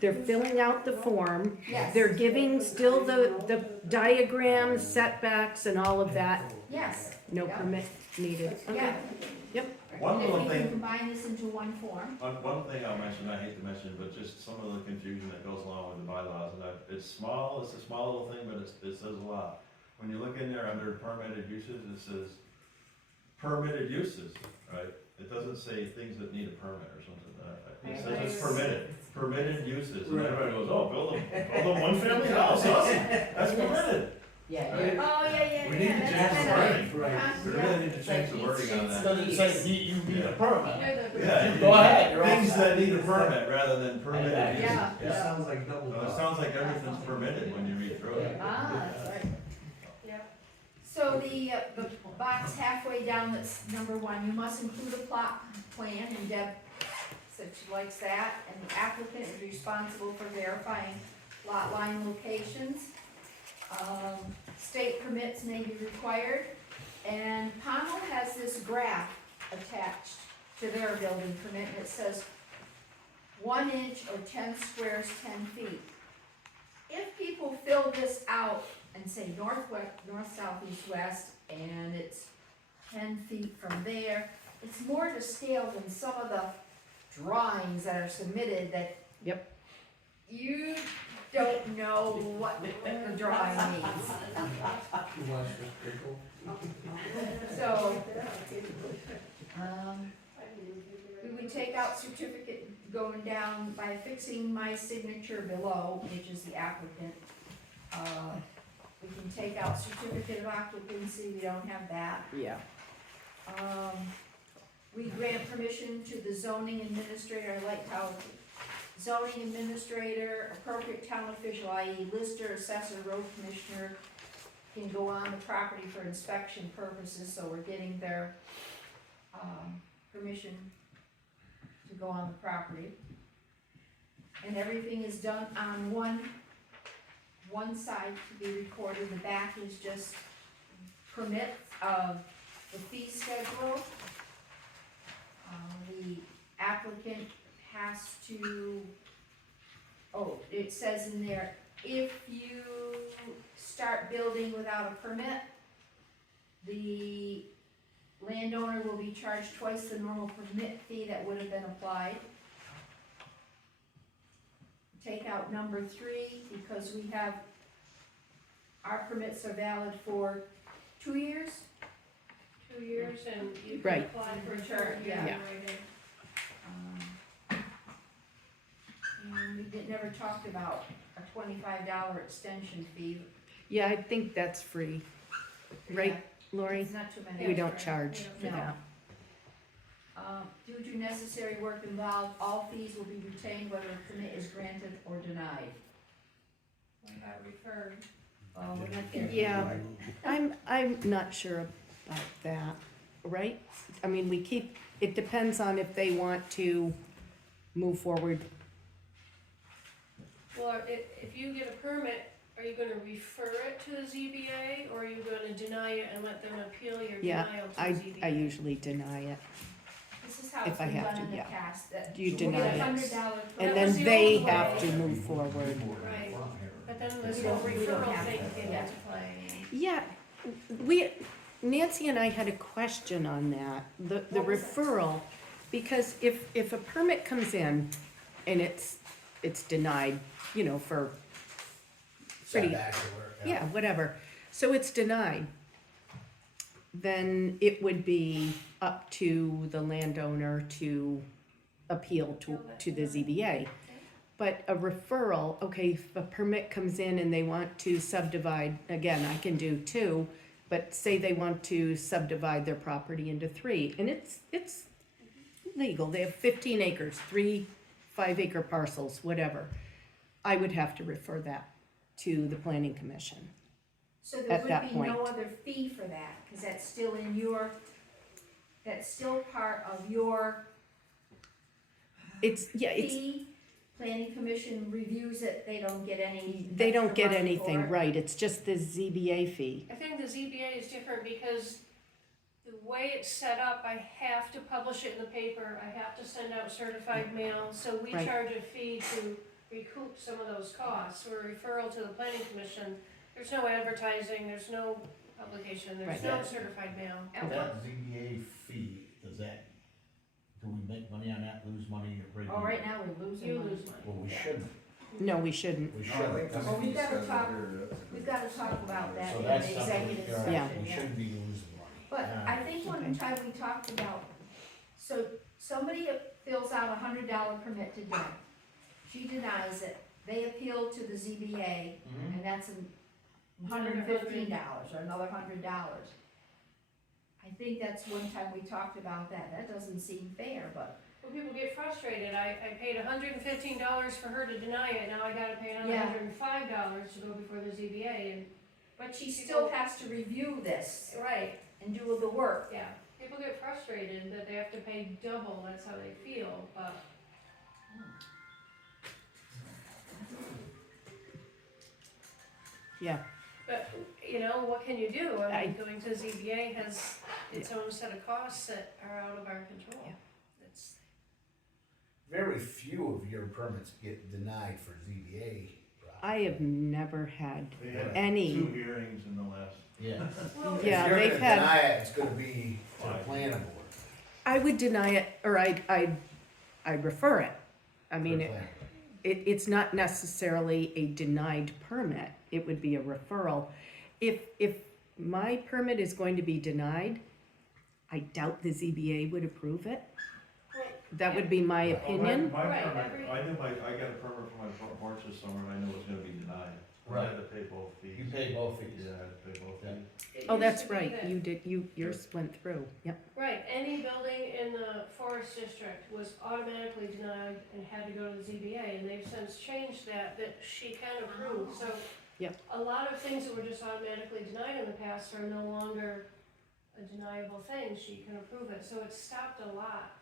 they're filling out the form, Yes, they're giving still the diagrams, setbacks and all of that, yes, no Yeah. permit needed. yeah. Yep. One And little if we thing- can combine this into one form, One thing I'll mention, I hate to mention, but just some of the confusion that goes along with the bylaws, and it's small, it's a small little thing, but it says a lot. When you look in there under permitted uses, it says permitted uses, right? It doesn't say things that need a permit or something. It says it's permitted uses, and everybody goes, oh, build a one-family house, awesome, that's permitted. Yeah, Right. you're, oh, yeah, We need to that's change the kinda- wording. Right. We really need to change the wording on that. Does it say you need a permit? Yeah, Go ahead, you're all things set. that need a permit rather than permitted uses. Yeah. It sounds like double. No, it sounds like everything's permitted when you read through it. Ah, that's right. Yep. So the box halfway down that's number 1, you must include a plot plan, and Deb said she likes that, and the applicant is responsible for verifying lot line locations. State permits may be required, and Pownell has this graph attached to their building permit, and it says 1 1 inch or 10 squares, 10 feet. If people fill this out and say northwest, north, south, east, west, and it's 10 feet from there, it's more to scale than some of the drawings that are submitted that Yep. you don't know what the drawing means. So, we would take out certificate going down by affixing my signature below, which is the applicant. We can take out certificate of occupancy, we don't have that. Yeah. We grant permission to the zoning administrator, I like how zoning administrator, appropriate town official, i.e. lister, assessor, road commissioner, can go on the property for inspection purposes, so we're getting their, permission to go on the property. And everything is done on one side to be recorded, the back is just permits of the fee schedule. The applicant has to, it says in there, if you start building without a permit, the landowner will be charged twice the normal permit fee that would have been applied. Take out number 3, because we have, our permits are valid for 2 years. 2 years and you can Right. apply for a Sure, term. yeah. And we never talked about a $25 extension fee. Yeah, I think that's free, right, Lori? It's not too many. We don't charge for No. that. Due to necessary work involved, all fees will be retained whether a permit is granted or denied. We got referred. Oh, we're not there. Yeah, I'm not sure about that, right? I mean, it depends on if they want to move forward. Well, if you get a permit, are you gonna refer it to the ZBA, or are you gonna deny it and let them appeal your Yeah, denial to the I ZBA? usually deny it. This is how If it's I been have done to, in the yeah. past, that You we deny get it. $100 And That then was the they old have way. to move forward. Right, but then this We whole don't referral have thing to, came yeah. into play. Yeah, Nancy and I had a question on that, the What was it? referral, because if a permit comes in and it's denied, you know, for pretty, Setback or whatever. yeah, whatever, so it's denied, then it would be up to the landowner to appeal to the ZBA. But a referral, okay, if a permit comes in and they want to subdivide, again, I can do 2, but say they want to subdivide their property into 3, and it's legal, they have 15 acres, 3 5-acre parcels, whatever. I would have to refer that to the planning commission. So there At that would be no point. other fee for that, because that's still in your, that's still part of your It's fee. Planning commission reviews it, they don't get any. they don't extra get money anything, for it. right, it's just the ZBA fee. I think the ZBA is different because the way it's set up, I have to publish it in the paper, I have to send out certified mail, so we Right. charge a fee to recoup some of those costs. Or a referral to the planning commission, there's no advertising, there's no publication, there's Right. no certified mail. And That ZBA fee, do we make money on that, lose money, or break Oh, even? right now we're losing You money. lose money. Well, we shouldn't, No, we shouldn't. we No, I shouldn't. think this Well, we've fee gotta schedule talk- here, that's a good- We've gotta talk about that So in that's the something, executive you're right, session, we yeah. shouldn't be losing money. But Yeah. I think one Okay. time we talked about, so somebody fills out a $100 permit to dump. She denies it, they appeal to the ZBA, Mhm. and that's $115 or another $100. I think that's one time we talked about that, that doesn't seem fair, but. Well, people get frustrated, I paid $115 for her to deny it, now I gotta pay another Yeah. $105 to go before the ZBA, and, But she still has to review this right, and do the work. yeah. People get frustrated that they have to pay double, that's how they feel, but Yeah, But, you know, what can you do? I I- mean, going to ZBA has its own set of costs that are out of our control. Yeah. It's, very few of your permits get denied for ZBA. I have never had They had any. 2 hearings in the last. Yeah. Well, Yeah, If you're they've gonna had- deny it, it's gonna be to the planning board. I would deny it, or I'd refer it. I mean, For the planning board. it's not necessarily a denied permit, it would be a referral. If my permit is going to be denied, I doubt the ZBA would approve it. well, That would be my Well, opinion. My Right, permit, I got a permit for my front porch this summer, and I knew it was gonna be denied. I had to pay both fees. You pay both fees. Yeah, I had to pay both Yeah. fees. it Oh, used that's to be right, that- you did, yours went through, yep. Right, any building in the forest district was automatically denied and had to go to the ZBA, and they've since changed that she can approve, so. Yep. A lot of things that were just automatically denied in the past are no longer a deniable thing, she can approve it, so it's stopped a lot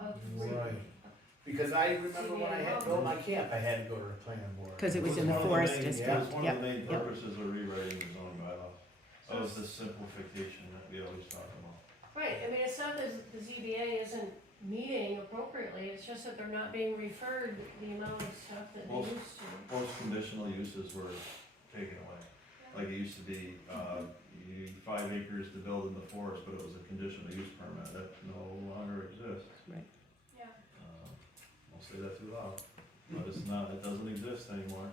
of. Right. Because I remember when I had built my camp, I had to go to the planning board. 'Cause it was in the one of the forest main- district, It was one of the yep, main yep. purposes of rewriting the zoning bylaw. That was the simplification that we always talk about. Right, I mean, it's not that the ZBA isn't meeting appropriately, it's just that they're not being referred the amount of stuff that they Most- used to. Most conditional uses were taken away. Like it used to be, you need 5 acres to build in the forest, but it was a conditional use permit. That no longer exists. Yeah. I'll say that too loud, but it's not, it doesn't exist anymore.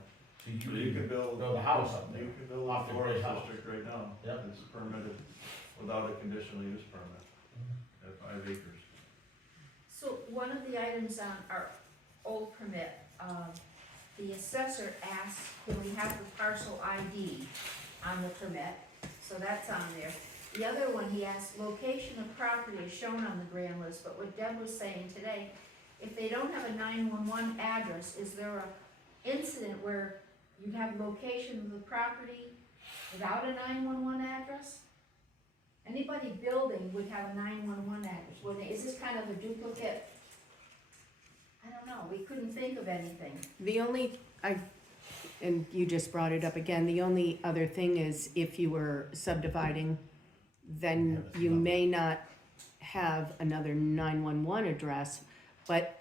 So So you can build. build a house up there. You can build Off a the forest grid house. district right now. Yep. It's permitted without a conditional use permit Mm-hmm. at 5 acres. So one of the items on our old permit, the assessor asked, can we have the parcel ID on the permit? So that's on there. The other one, he asked, location of property is shown on the grand list, but what Deb was saying today, if they don't have a 911 address, is there a incident where you have location of the property without a 911 address? Anybody building would have a 911 address, wouldn't they? Is this kind of a duplicate? I don't know, we couldn't think of anything. The only, and you just brought it up again, the only other thing is if you were subdividing, then you may not have another 911 address, but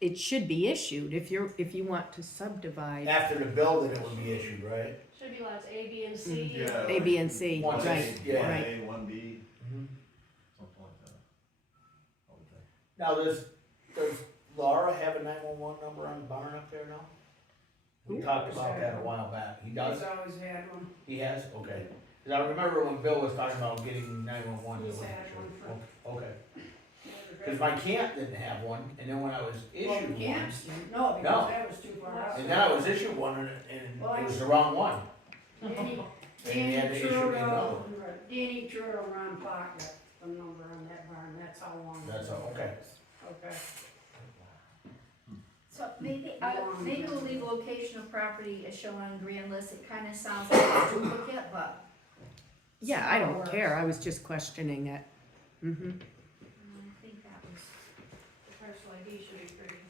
it should be issued if you want to subdivide. After the building, it would be issued, right? Should be lots A, B, and C. Yeah. A, B, and C, One right, A, yeah. right. 1A, 1B, Mm-hmm. something like that. I would think. Now, does Laura have a 911 number on the barn up there now? We talked about that a while back. He does? He's always had one. He has? Okay. 'Cause I remember when Bill was talking about getting 911. He's it wasn't had sure. one Okay. Because my camp didn't have one, and then when I was issued Well, one, camps, no, because No. that was too far out. and then I was issued one, and Well, it was the wrong one. Danny, And he had to issue me another Trudeau, one. Danny Trudeau, Ron Block got the number on that barn, that's how long. That's all, okay. Okay. So maybe we'll leave location of property as shown on grand list, it kinda sounds like a duplicate, but. Yeah, I don't Works. care, I was just questioning it. Mm-hmm. I think that was, The parcel ID should be pretty,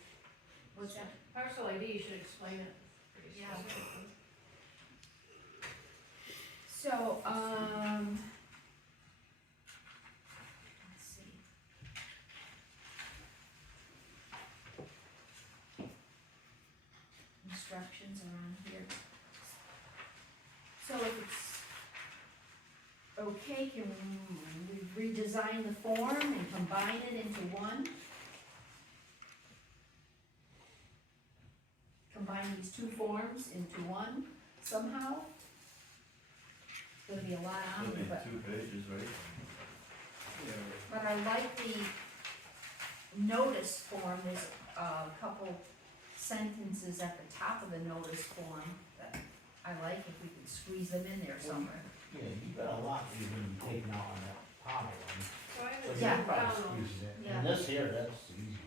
what's that? parcel ID should explain it pretty Yeah. specifically. So, let's see. Instructions are on here. So if it's okay, can we redesign the form and combine it into one? Combine these two forms into one somehow? It's gonna be a lot on It'll here, be but. 2 pages, right? But I like the notice form, there's a couple sentences at the top of the notice form that I like if we could squeeze them in there somewhere. Yeah, you've got a lot that you're gonna be taking out on that pile one. So I So haven't you Yeah. seen probably down those. squeeze it in. Yeah. And this here, that's easy.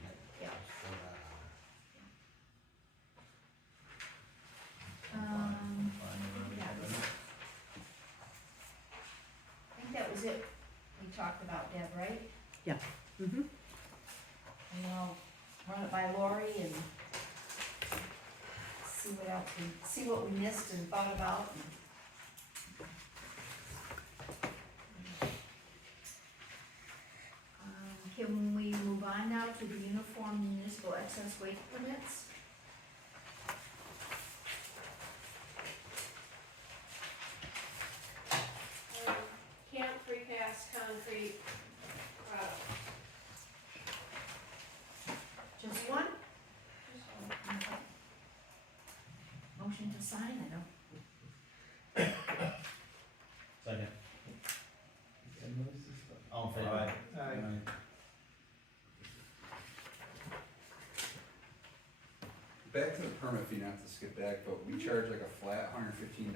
Yeah. Just throw that on. I think that was it we talked about, Deb, right? Mm-hmm. And I'll run it by Lori and see what else, see what we missed and thought about. Can we move on now to the uniform municipal excess weight permits. Camp precast concrete product. Just one? Okay. Motion to sign, I don't. Second. All in favor? Aye. Aye. Back to the permit fee, not to skip back, but we charge like a flat $115.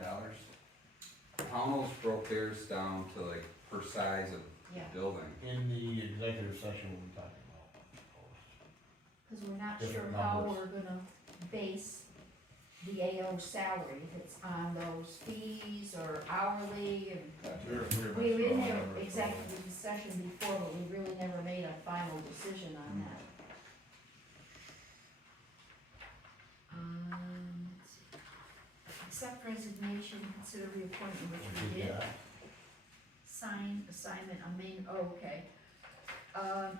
Pownell's broke theirs down to like per size of Yeah. building. In the executive session, we'll be talking about cost. Because we're not Different sure how numbers. we're gonna base the AO salary, if it's on those fees or hourly, and we were in there executive session before, but we really never made a final decision on that. Let's see. Accept resignation, consider reappointment, which we did. Sign assignment on main, oh, okay.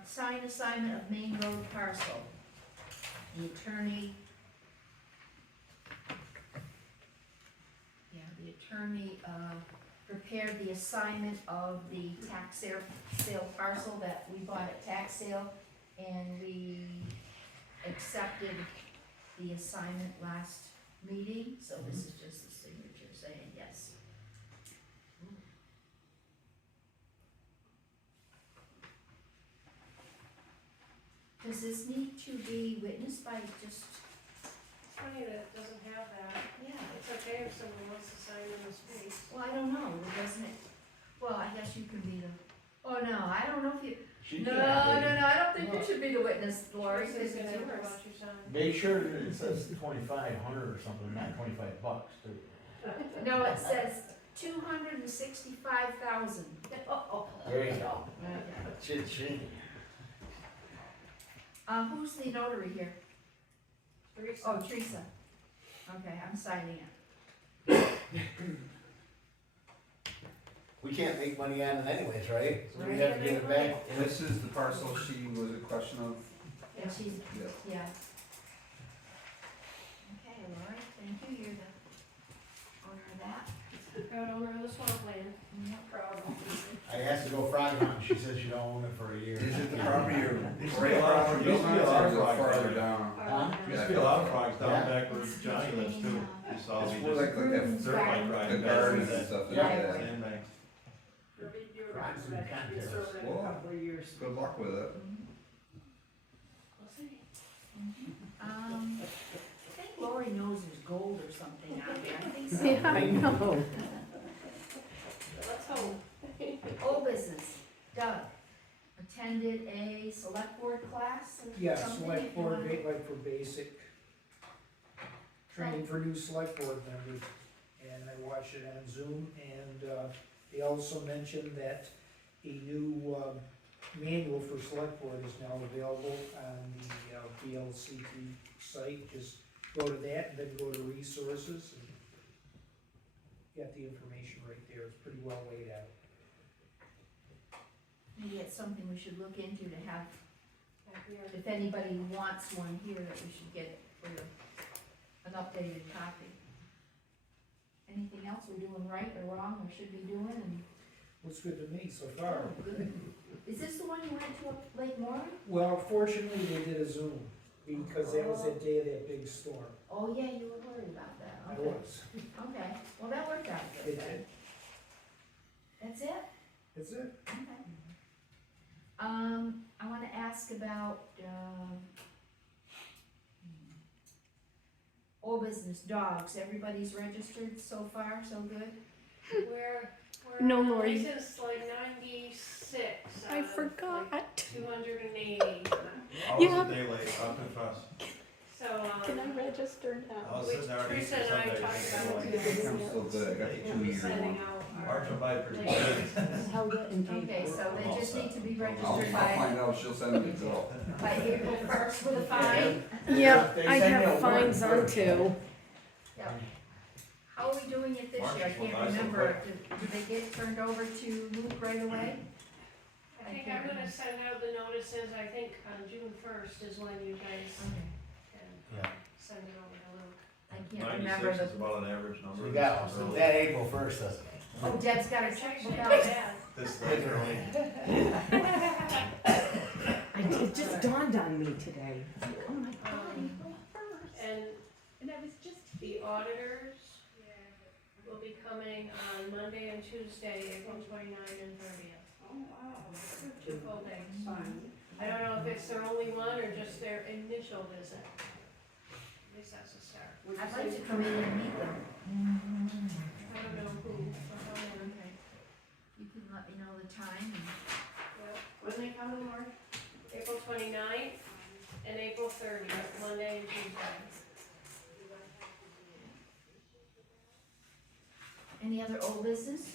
Sign assignment of main road parcel. The attorney. Yeah, the attorney, prepared the assignment of the tax sale parcel that we bought at tax sale, and we accepted the assignment last meeting, so this is just the signature saying yes. Does this need to be witnessed by just, It's funny that it doesn't have that. yeah, It's okay if someone wants to sign in the space. well, I don't know, doesn't it? Well, I guess you can be the, oh, no, I don't know if you, She no, can't. I don't think you should be the witness, Lori, This because is it's gonna yours. watch your sign. Make sure that it says 2,500 or something, not $25 too. No, it says 265,000. There you go. Cha-ching. Who's the notary here? Teresa. Oh, Teresa. Okay, I'm signing it. We can't make money on it anyways, right? So we Right. have to give it back. This is the parcel she was a question of. And she's, Yeah. yeah. Okay, Lori, thank you, you're the owner of that. Proud owner of the swampland. Yep. Proud owner. I asked to go frog hunting, she says she don't own it for a year. Is it the property or Used to be right a lot of- property, used to be a lot of or is it frogs farther there. down? Huh? Used to be a lot of frogs Yeah. down back where It's Johnny lives too. between, You saw It's me more just like that dirt bike the riding. gardens and stuff like Yeah. that. Sandbanks. Frogs and cattails. Well, good luck with it. We'll see. I think Lori knows there's gold or something out there, I think so. Yeah, I know. Let's hope. Old business, Doug, attended a select board class or Yeah, something? select if you board, wanna- like for basic training for new select board members. And I watched it on Zoom, and, they also mentioned that a new, manual for select board is now available on the, VLCT site. Just go to that and then go to resources and get the information right there. It's pretty well laid out. Maybe it's something we should look into to have, Back here. if anybody wants one here, that we should get for an updated copy. Anything else we're doing right or wrong or should be doing, and, Looks good to me so far. oh, good. Is this the one you went to up Lake Moran? Well, fortunately, they did a Zoom, because that was the day of that big storm. Oh, yeah, you were worried about that, I okay. was. Okay, well, that worked out good It then. did. That's it? That's it. Okay. I wanna ask about, old business dogs, everybody's registered so far, so good? We're No, on Lori. license like 96. I out of, forgot. like, 280. I was a day late, I'll confess. So, register I was which sitting there already Teresa for and I Sunday. talked thinking, about like, I'm still good, I got the 2 year sending one. out March our. went by pretty quick. Okay, so they just need to be I'll registered find out, she'll send me the bill. by April first with a fine. Yep, They I send you a have fines warrant on first. too. Yep. How are we doing it this March year? I just went can't by so remember. Do they get turned over to Luke right away? I I think I'm gonna send out the notices, I think on June first is when you guys Okay. can Yeah. send it over to Luke. I can't remember 96 is the, about an average number. So you got, so that April first, that's. oh, Deb's got a It's checkbook actually out. not bad. This early. It just dawned on me today. Oh my God, April first. And I was just. the auditors will be coming on Monday and Tuesday, April 29th and 30th. Oh, wow. 2 full days. Fine. I don't know if it's their only one or just their initial visit. At least that's a start. Would you I'd like say- to come in and meet them. I don't know who, or how many. Okay. You can let me know the time and. Yep. When they come, Mark? April 29th and April 30th, Monday and Tuesday. Any other old business?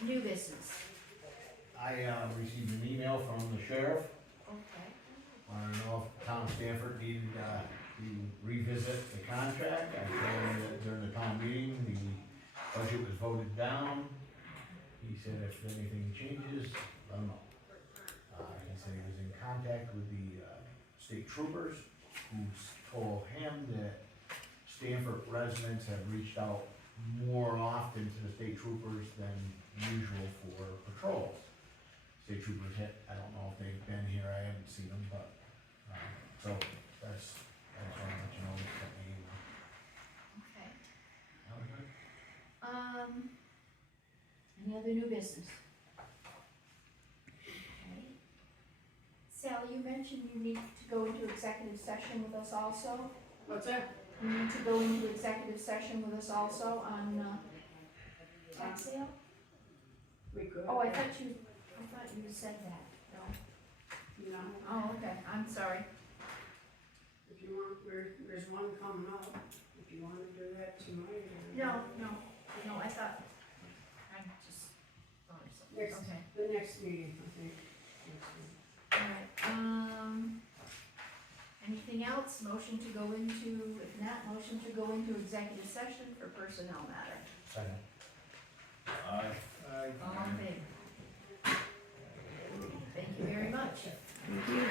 New business? I, received an email from the sheriff, Okay. wanted to know if Tom Stanford needed, to revisit the contract. I told him that during the town meeting, the budget was voted down. He said if anything changes, let him know. He said he was in contact with the, state troopers, who told him that Stanford residents have reached out more often to the state troopers than usual for patrols. State troopers had, I don't know if they've been here, I haven't seen them, but, so that's, I just wanna let you know, it's got me, Okay. okay. Any other new business? Okay. Sally, you mentioned you need to go into executive session with us also. What's that? You need to go into executive session with us also on, tax sale? We could. Oh, I thought you said that, no. No, Oh, okay, I'm sorry. if you want, there's one coming up, if you wanna do that tonight or. No, I thought, I just thought of something, Next, okay. the next meeting, I think. Next meeting. Alright, anything else? Motion to go into, if not, motion to go into executive session for personnel matter. Second. All in favor? Thank you very much. Thank you.